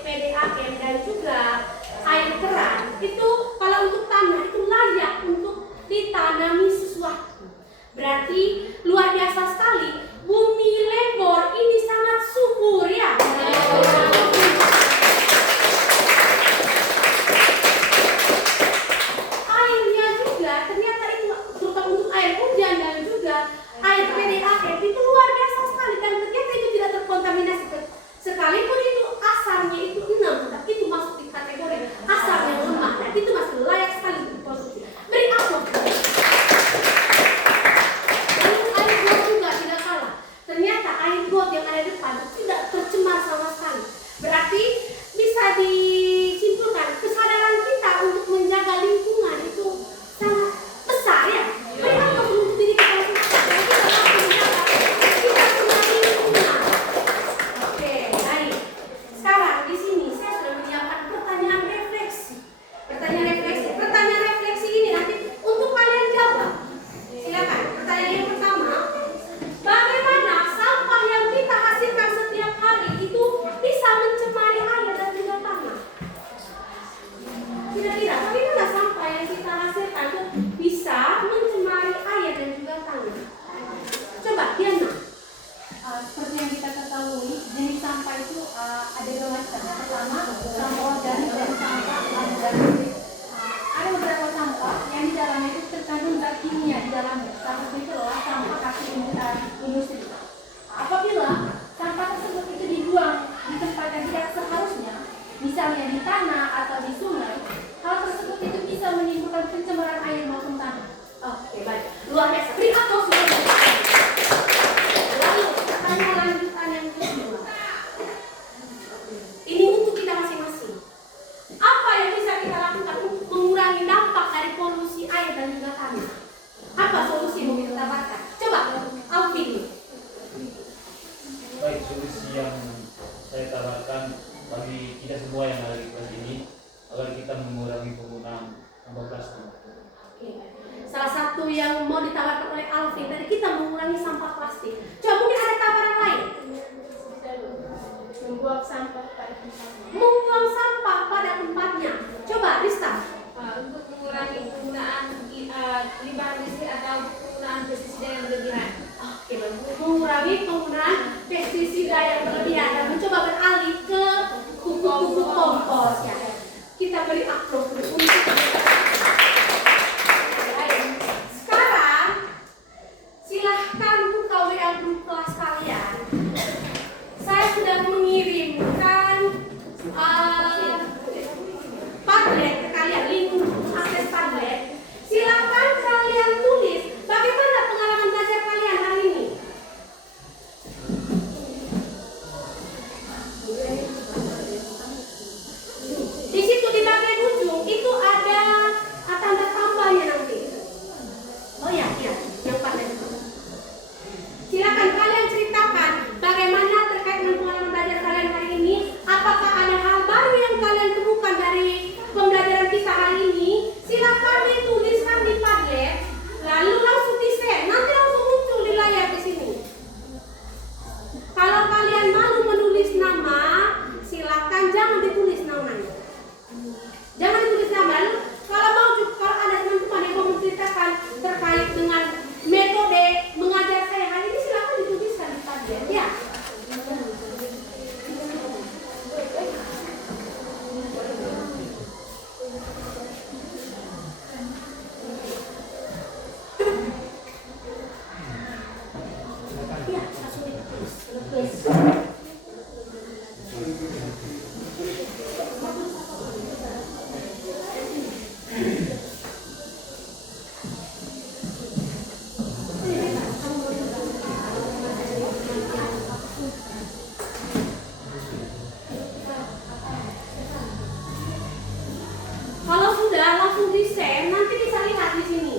PDAM dan juga air keran. Itu kalau untuk tanah itu layak untuk ditanami sesuatu. Berarti luar biasa sekali. Bumi Lebor ini sangat subur ya. Airnya juga ternyata itu terutama untuk air hujan dan juga air PDAM itu luar biasa sekali, dan ternyata itu tidak terkontaminasi. Sekalipun itu asamnya itu 6, tapi itu masuk di kategori asam yang lemah, dan itu masih layak sekali untuk dikonsumsi. Beri aplaus. Lalu air got juga tidak kalah. Ternyata air got yang ada di depan tidak tercemar sama sekali. Berarti bisa disimpulkan kesadaran kita untuk menjaga lingkungan itu sangat besar ya. Beri aplaus untuk diri kita masing-masing. Kita menjaga lingkungan. Oke, baik. Sekarang di sini saya sudah menyiapkan pertanyaan refleksi. Pertanyaan refleksi ini nanti untuk kalian jawab. Silakan. Pertanyaan yang pertama, bagaimana sampah yang kita hasilkan setiap hari itu bisa mencemari air dan juga tanah? Kira-kira bagaimana sampah yang kita hasilkan itu bisa mencemari air dan juga tanah? Coba, Diana. Seperti yang kita ketahui, jenis sampah itu ada dua macam. Yang pertama, sampah organik dan sampah anorganik. Ada beberapa sampah yang di dalamnya itu terkandung zat kimia di dalamnya. Salah satu itu adalah sampah hasil industri. Apabila sampah tersebut itu dibuang di tempat yang tidak seharusnya, misalnya di tanah atau di sungai, hal tersebut itu bisa menimbulkan pencemaran air maupun tanah. Oke, baik. Luar biasa. Beri aplaus untuk mereka. Lalu pertanyaan lanjutan yang kedua. Ini untuk kita masing-masing. Apa yang bisa kita lakukan untuk mengurangi dampak dari polusi air dan juga tanah? Apa solusi yang mau kita tawarkan? Coba, Alvin. Baik, solusi yang saya tawarkan bagi kita semua yang ada di kelas ini agar kita mengurangi penggunaan sampah plastik. Oke. Salah satu yang mau ditawarkan oleh Alvin tadi, kita mengurangi sampah plastik. Coba mungkin ada tawaran lain. Membuang sampah pada tempatnya. Membuang sampah pada tempatnya. Coba, Rista. pestisida yang berlebihan dan mencoba beralih ke pupuk kompos ya. Kita beri aplaus untuk sekarang silahkan buka WA grup kelas kalian. Saya sudah mengirimkan Padlet ke kalian, link untuk akses Padlet. Silakan kalian tulis bagaimana pengalaman belajar kalian hari ini. Di situ di bagian ujung itu ada tanda tambahnya nanti. Oh ya, yang Padlet. Silakan kalian ceritakan bagaimana terkait dengan pengalaman belajar kalian hari ini. Apakah ada hal baru yang kalian temukan dari pembelajaran kita hari ini? Silakan dituliskan di Padlet, lalu langsung di-share. Nanti langsung muncul di layar di sini. Kalau kalian malu menulis nama, silakan jangan ditulis namanya. Jangan ditulis nama. Lalu kalau ada teman-teman yang mau menceritakan terkait dengan metode mengajar saya hari ini, silakan dituliskan di Padlet ya. Kalau sudah langsung di-share, nanti bisa lihat di sini.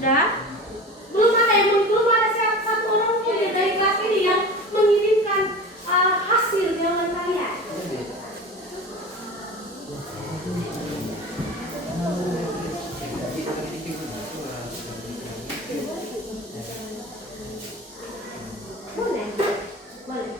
Sudah? Belum ada satu orang pun dari kelas ini yang mengirimkan hasil jawaban kalian. Boleh.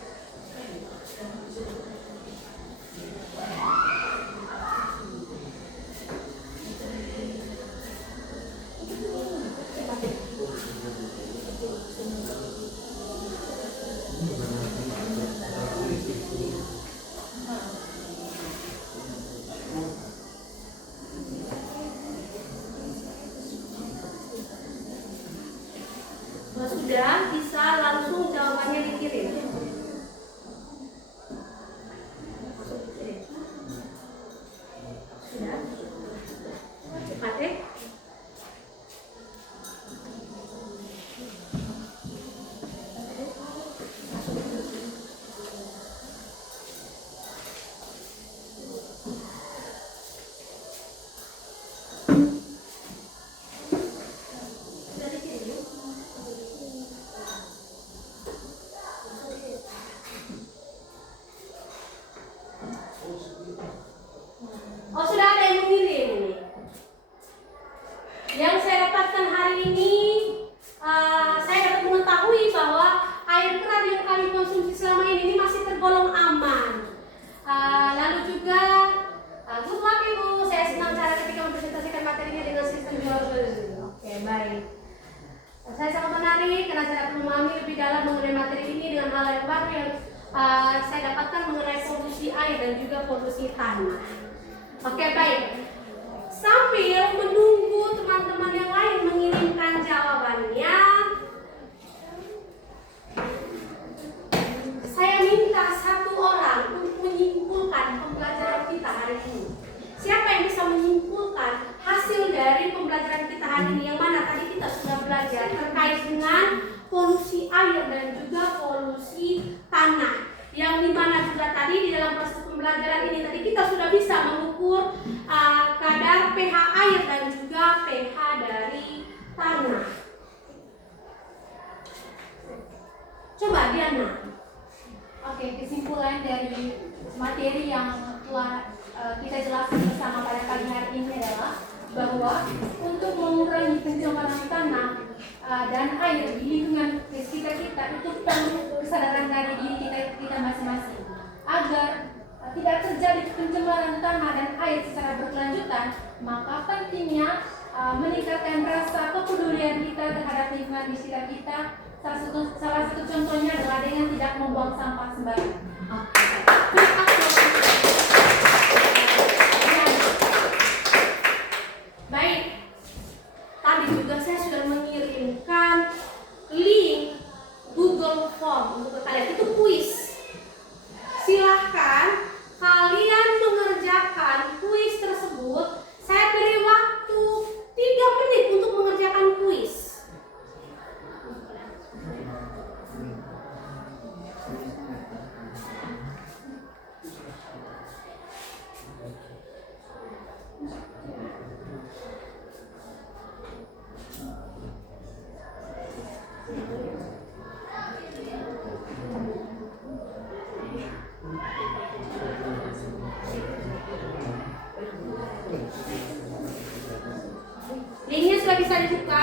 Kalau sudah, bisa langsung jawabannya dikirim. Sudah? Cepat ya. Oh, sudah ada yang mengirim ini. Yang saya dapatkan hari ini, saya dapat mengetahui bahwa air keran yang kami konsumsi selama ini masih tergolong aman. Lalu juga, good luck Ibu. Saya senang cara ketika mempresentasikan materinya dengan sistem jual beli. Oke, baik. Saya sangat menarik karena saya dapat memahami lebih dalam mengenai materi ini dengan hal yang baru yang saya dapatkan mengenai polusi air dan juga polusi tanah. Oke, baik. Sambil menunggu teman-teman yang lain mengirimkan jawabannya, saya minta satu orang untuk menyimpulkan pembelajaran kita hari ini. Siapa yang bisa menyimpulkan hasil dari pembelajaran kita hari ini? Yang mana tadi kita sudah belajar terkait dengan polusi air dan juga polusi tanah. Yang dimana juga tadi di dalam proses pembelajaran ini tadi kita sudah bisa mengukur kadar pH air dan juga pH dari tanah. Coba Diana. Oke, kesimpulan dari materi yang telah kita jelaskan bersama pada pagi hari ini adalah bahwa untuk mengurangi pencemaran tanah dan air di lingkungan sekitar kita itu perlu kesadaran dari diri kita masing-masing agar tidak terjadi pencemaran tanah dan air secara berkelanjutan. Maka pentingnya meningkatkan rasa kepedulian kita terhadap lingkungan di sekitar kita. Salah satu contohnya adalah dengan tidak membuang sampah sembarangan. Baik, tadi juga saya sudah mengirimkan link Google Form untuk kalian, itu kuis. Silahkan kalian mengerjakan kuis tersebut. Saya beri waktu 3 menit untuk mengerjakan kuis. Linknya sudah bisa dibuka.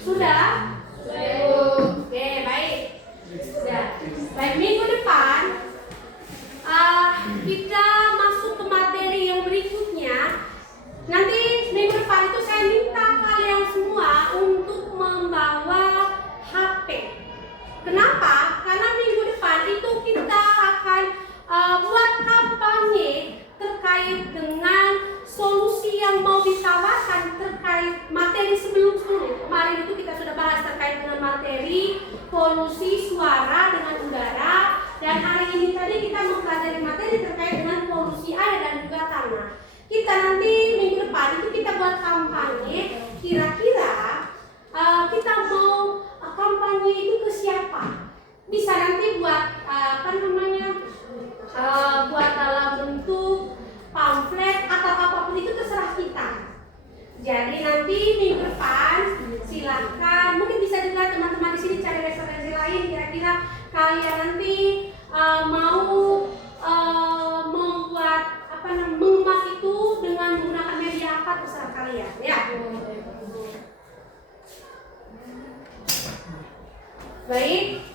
Sudah? Oke, baik. Sudah. Baik, minggu depan kita masuk ke materi yang berikutnya. Nanti minggu depan itu saya minta kalian semua untuk membawa HP. Kenapa? Karena minggu depan itu kita akan buat kampanye terkait dengan solusi yang mau ditawarkan terkait materi sebelum-sebelumnya. Kemarin itu kita sudah bahas terkait dengan materi polusi suara dengan udara, dan hari ini tadi kita mempelajari materi terkait dengan polusi air dan juga tanah. Kita nanti minggu depan itu kita buat kampanye, kira-kira kita mau kampanye itu ke siapa? Bisa nanti buat buat dalam bentuk pamflet atau apapun itu terserah kita. Jadi nanti minggu depan silahkan, mungkin bisa juga teman-teman di sini cari referensi lain. Kira-kira kalian nanti mau membuat mengemas itu dengan menggunakan media apa, terserah kalian ya. Baik,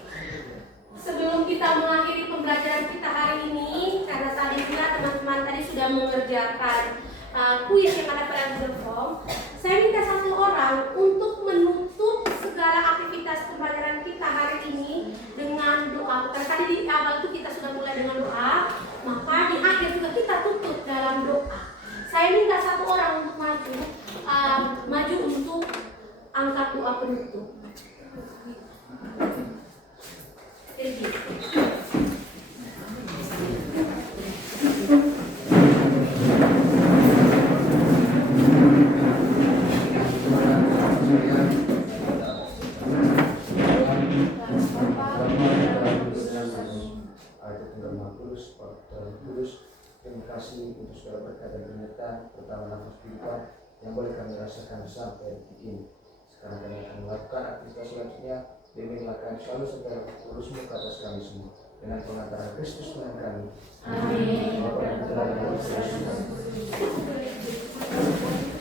sebelum kita mengakhiri pembelajaran kita hari ini, karena tadi juga teman-teman tadi sudah mengerjakan kuis yang ada pada Google Form, saya minta satu orang untuk menutup segala aktivitas pembelajaran kita hari ini dengan doa. Karena tadi di awal itu kita sudah mulai dengan doa, maka di akhir juga kita tutup dalam doa. Saya minta satu orang untuk maju untuk angkat doa penutup. Thank you. Terima kasih untuk segala berkat dan ternyata pertama nafas kehidupan yang boleh kami rasakan sampai detik ini. Sekarang kami akan melakukan aktivitas selanjutnya. Bimbinglah kami selalu segala urusmu ke atas kami semua. Dengan pengantaran Kristus Tuhan kami. Amin. Amin.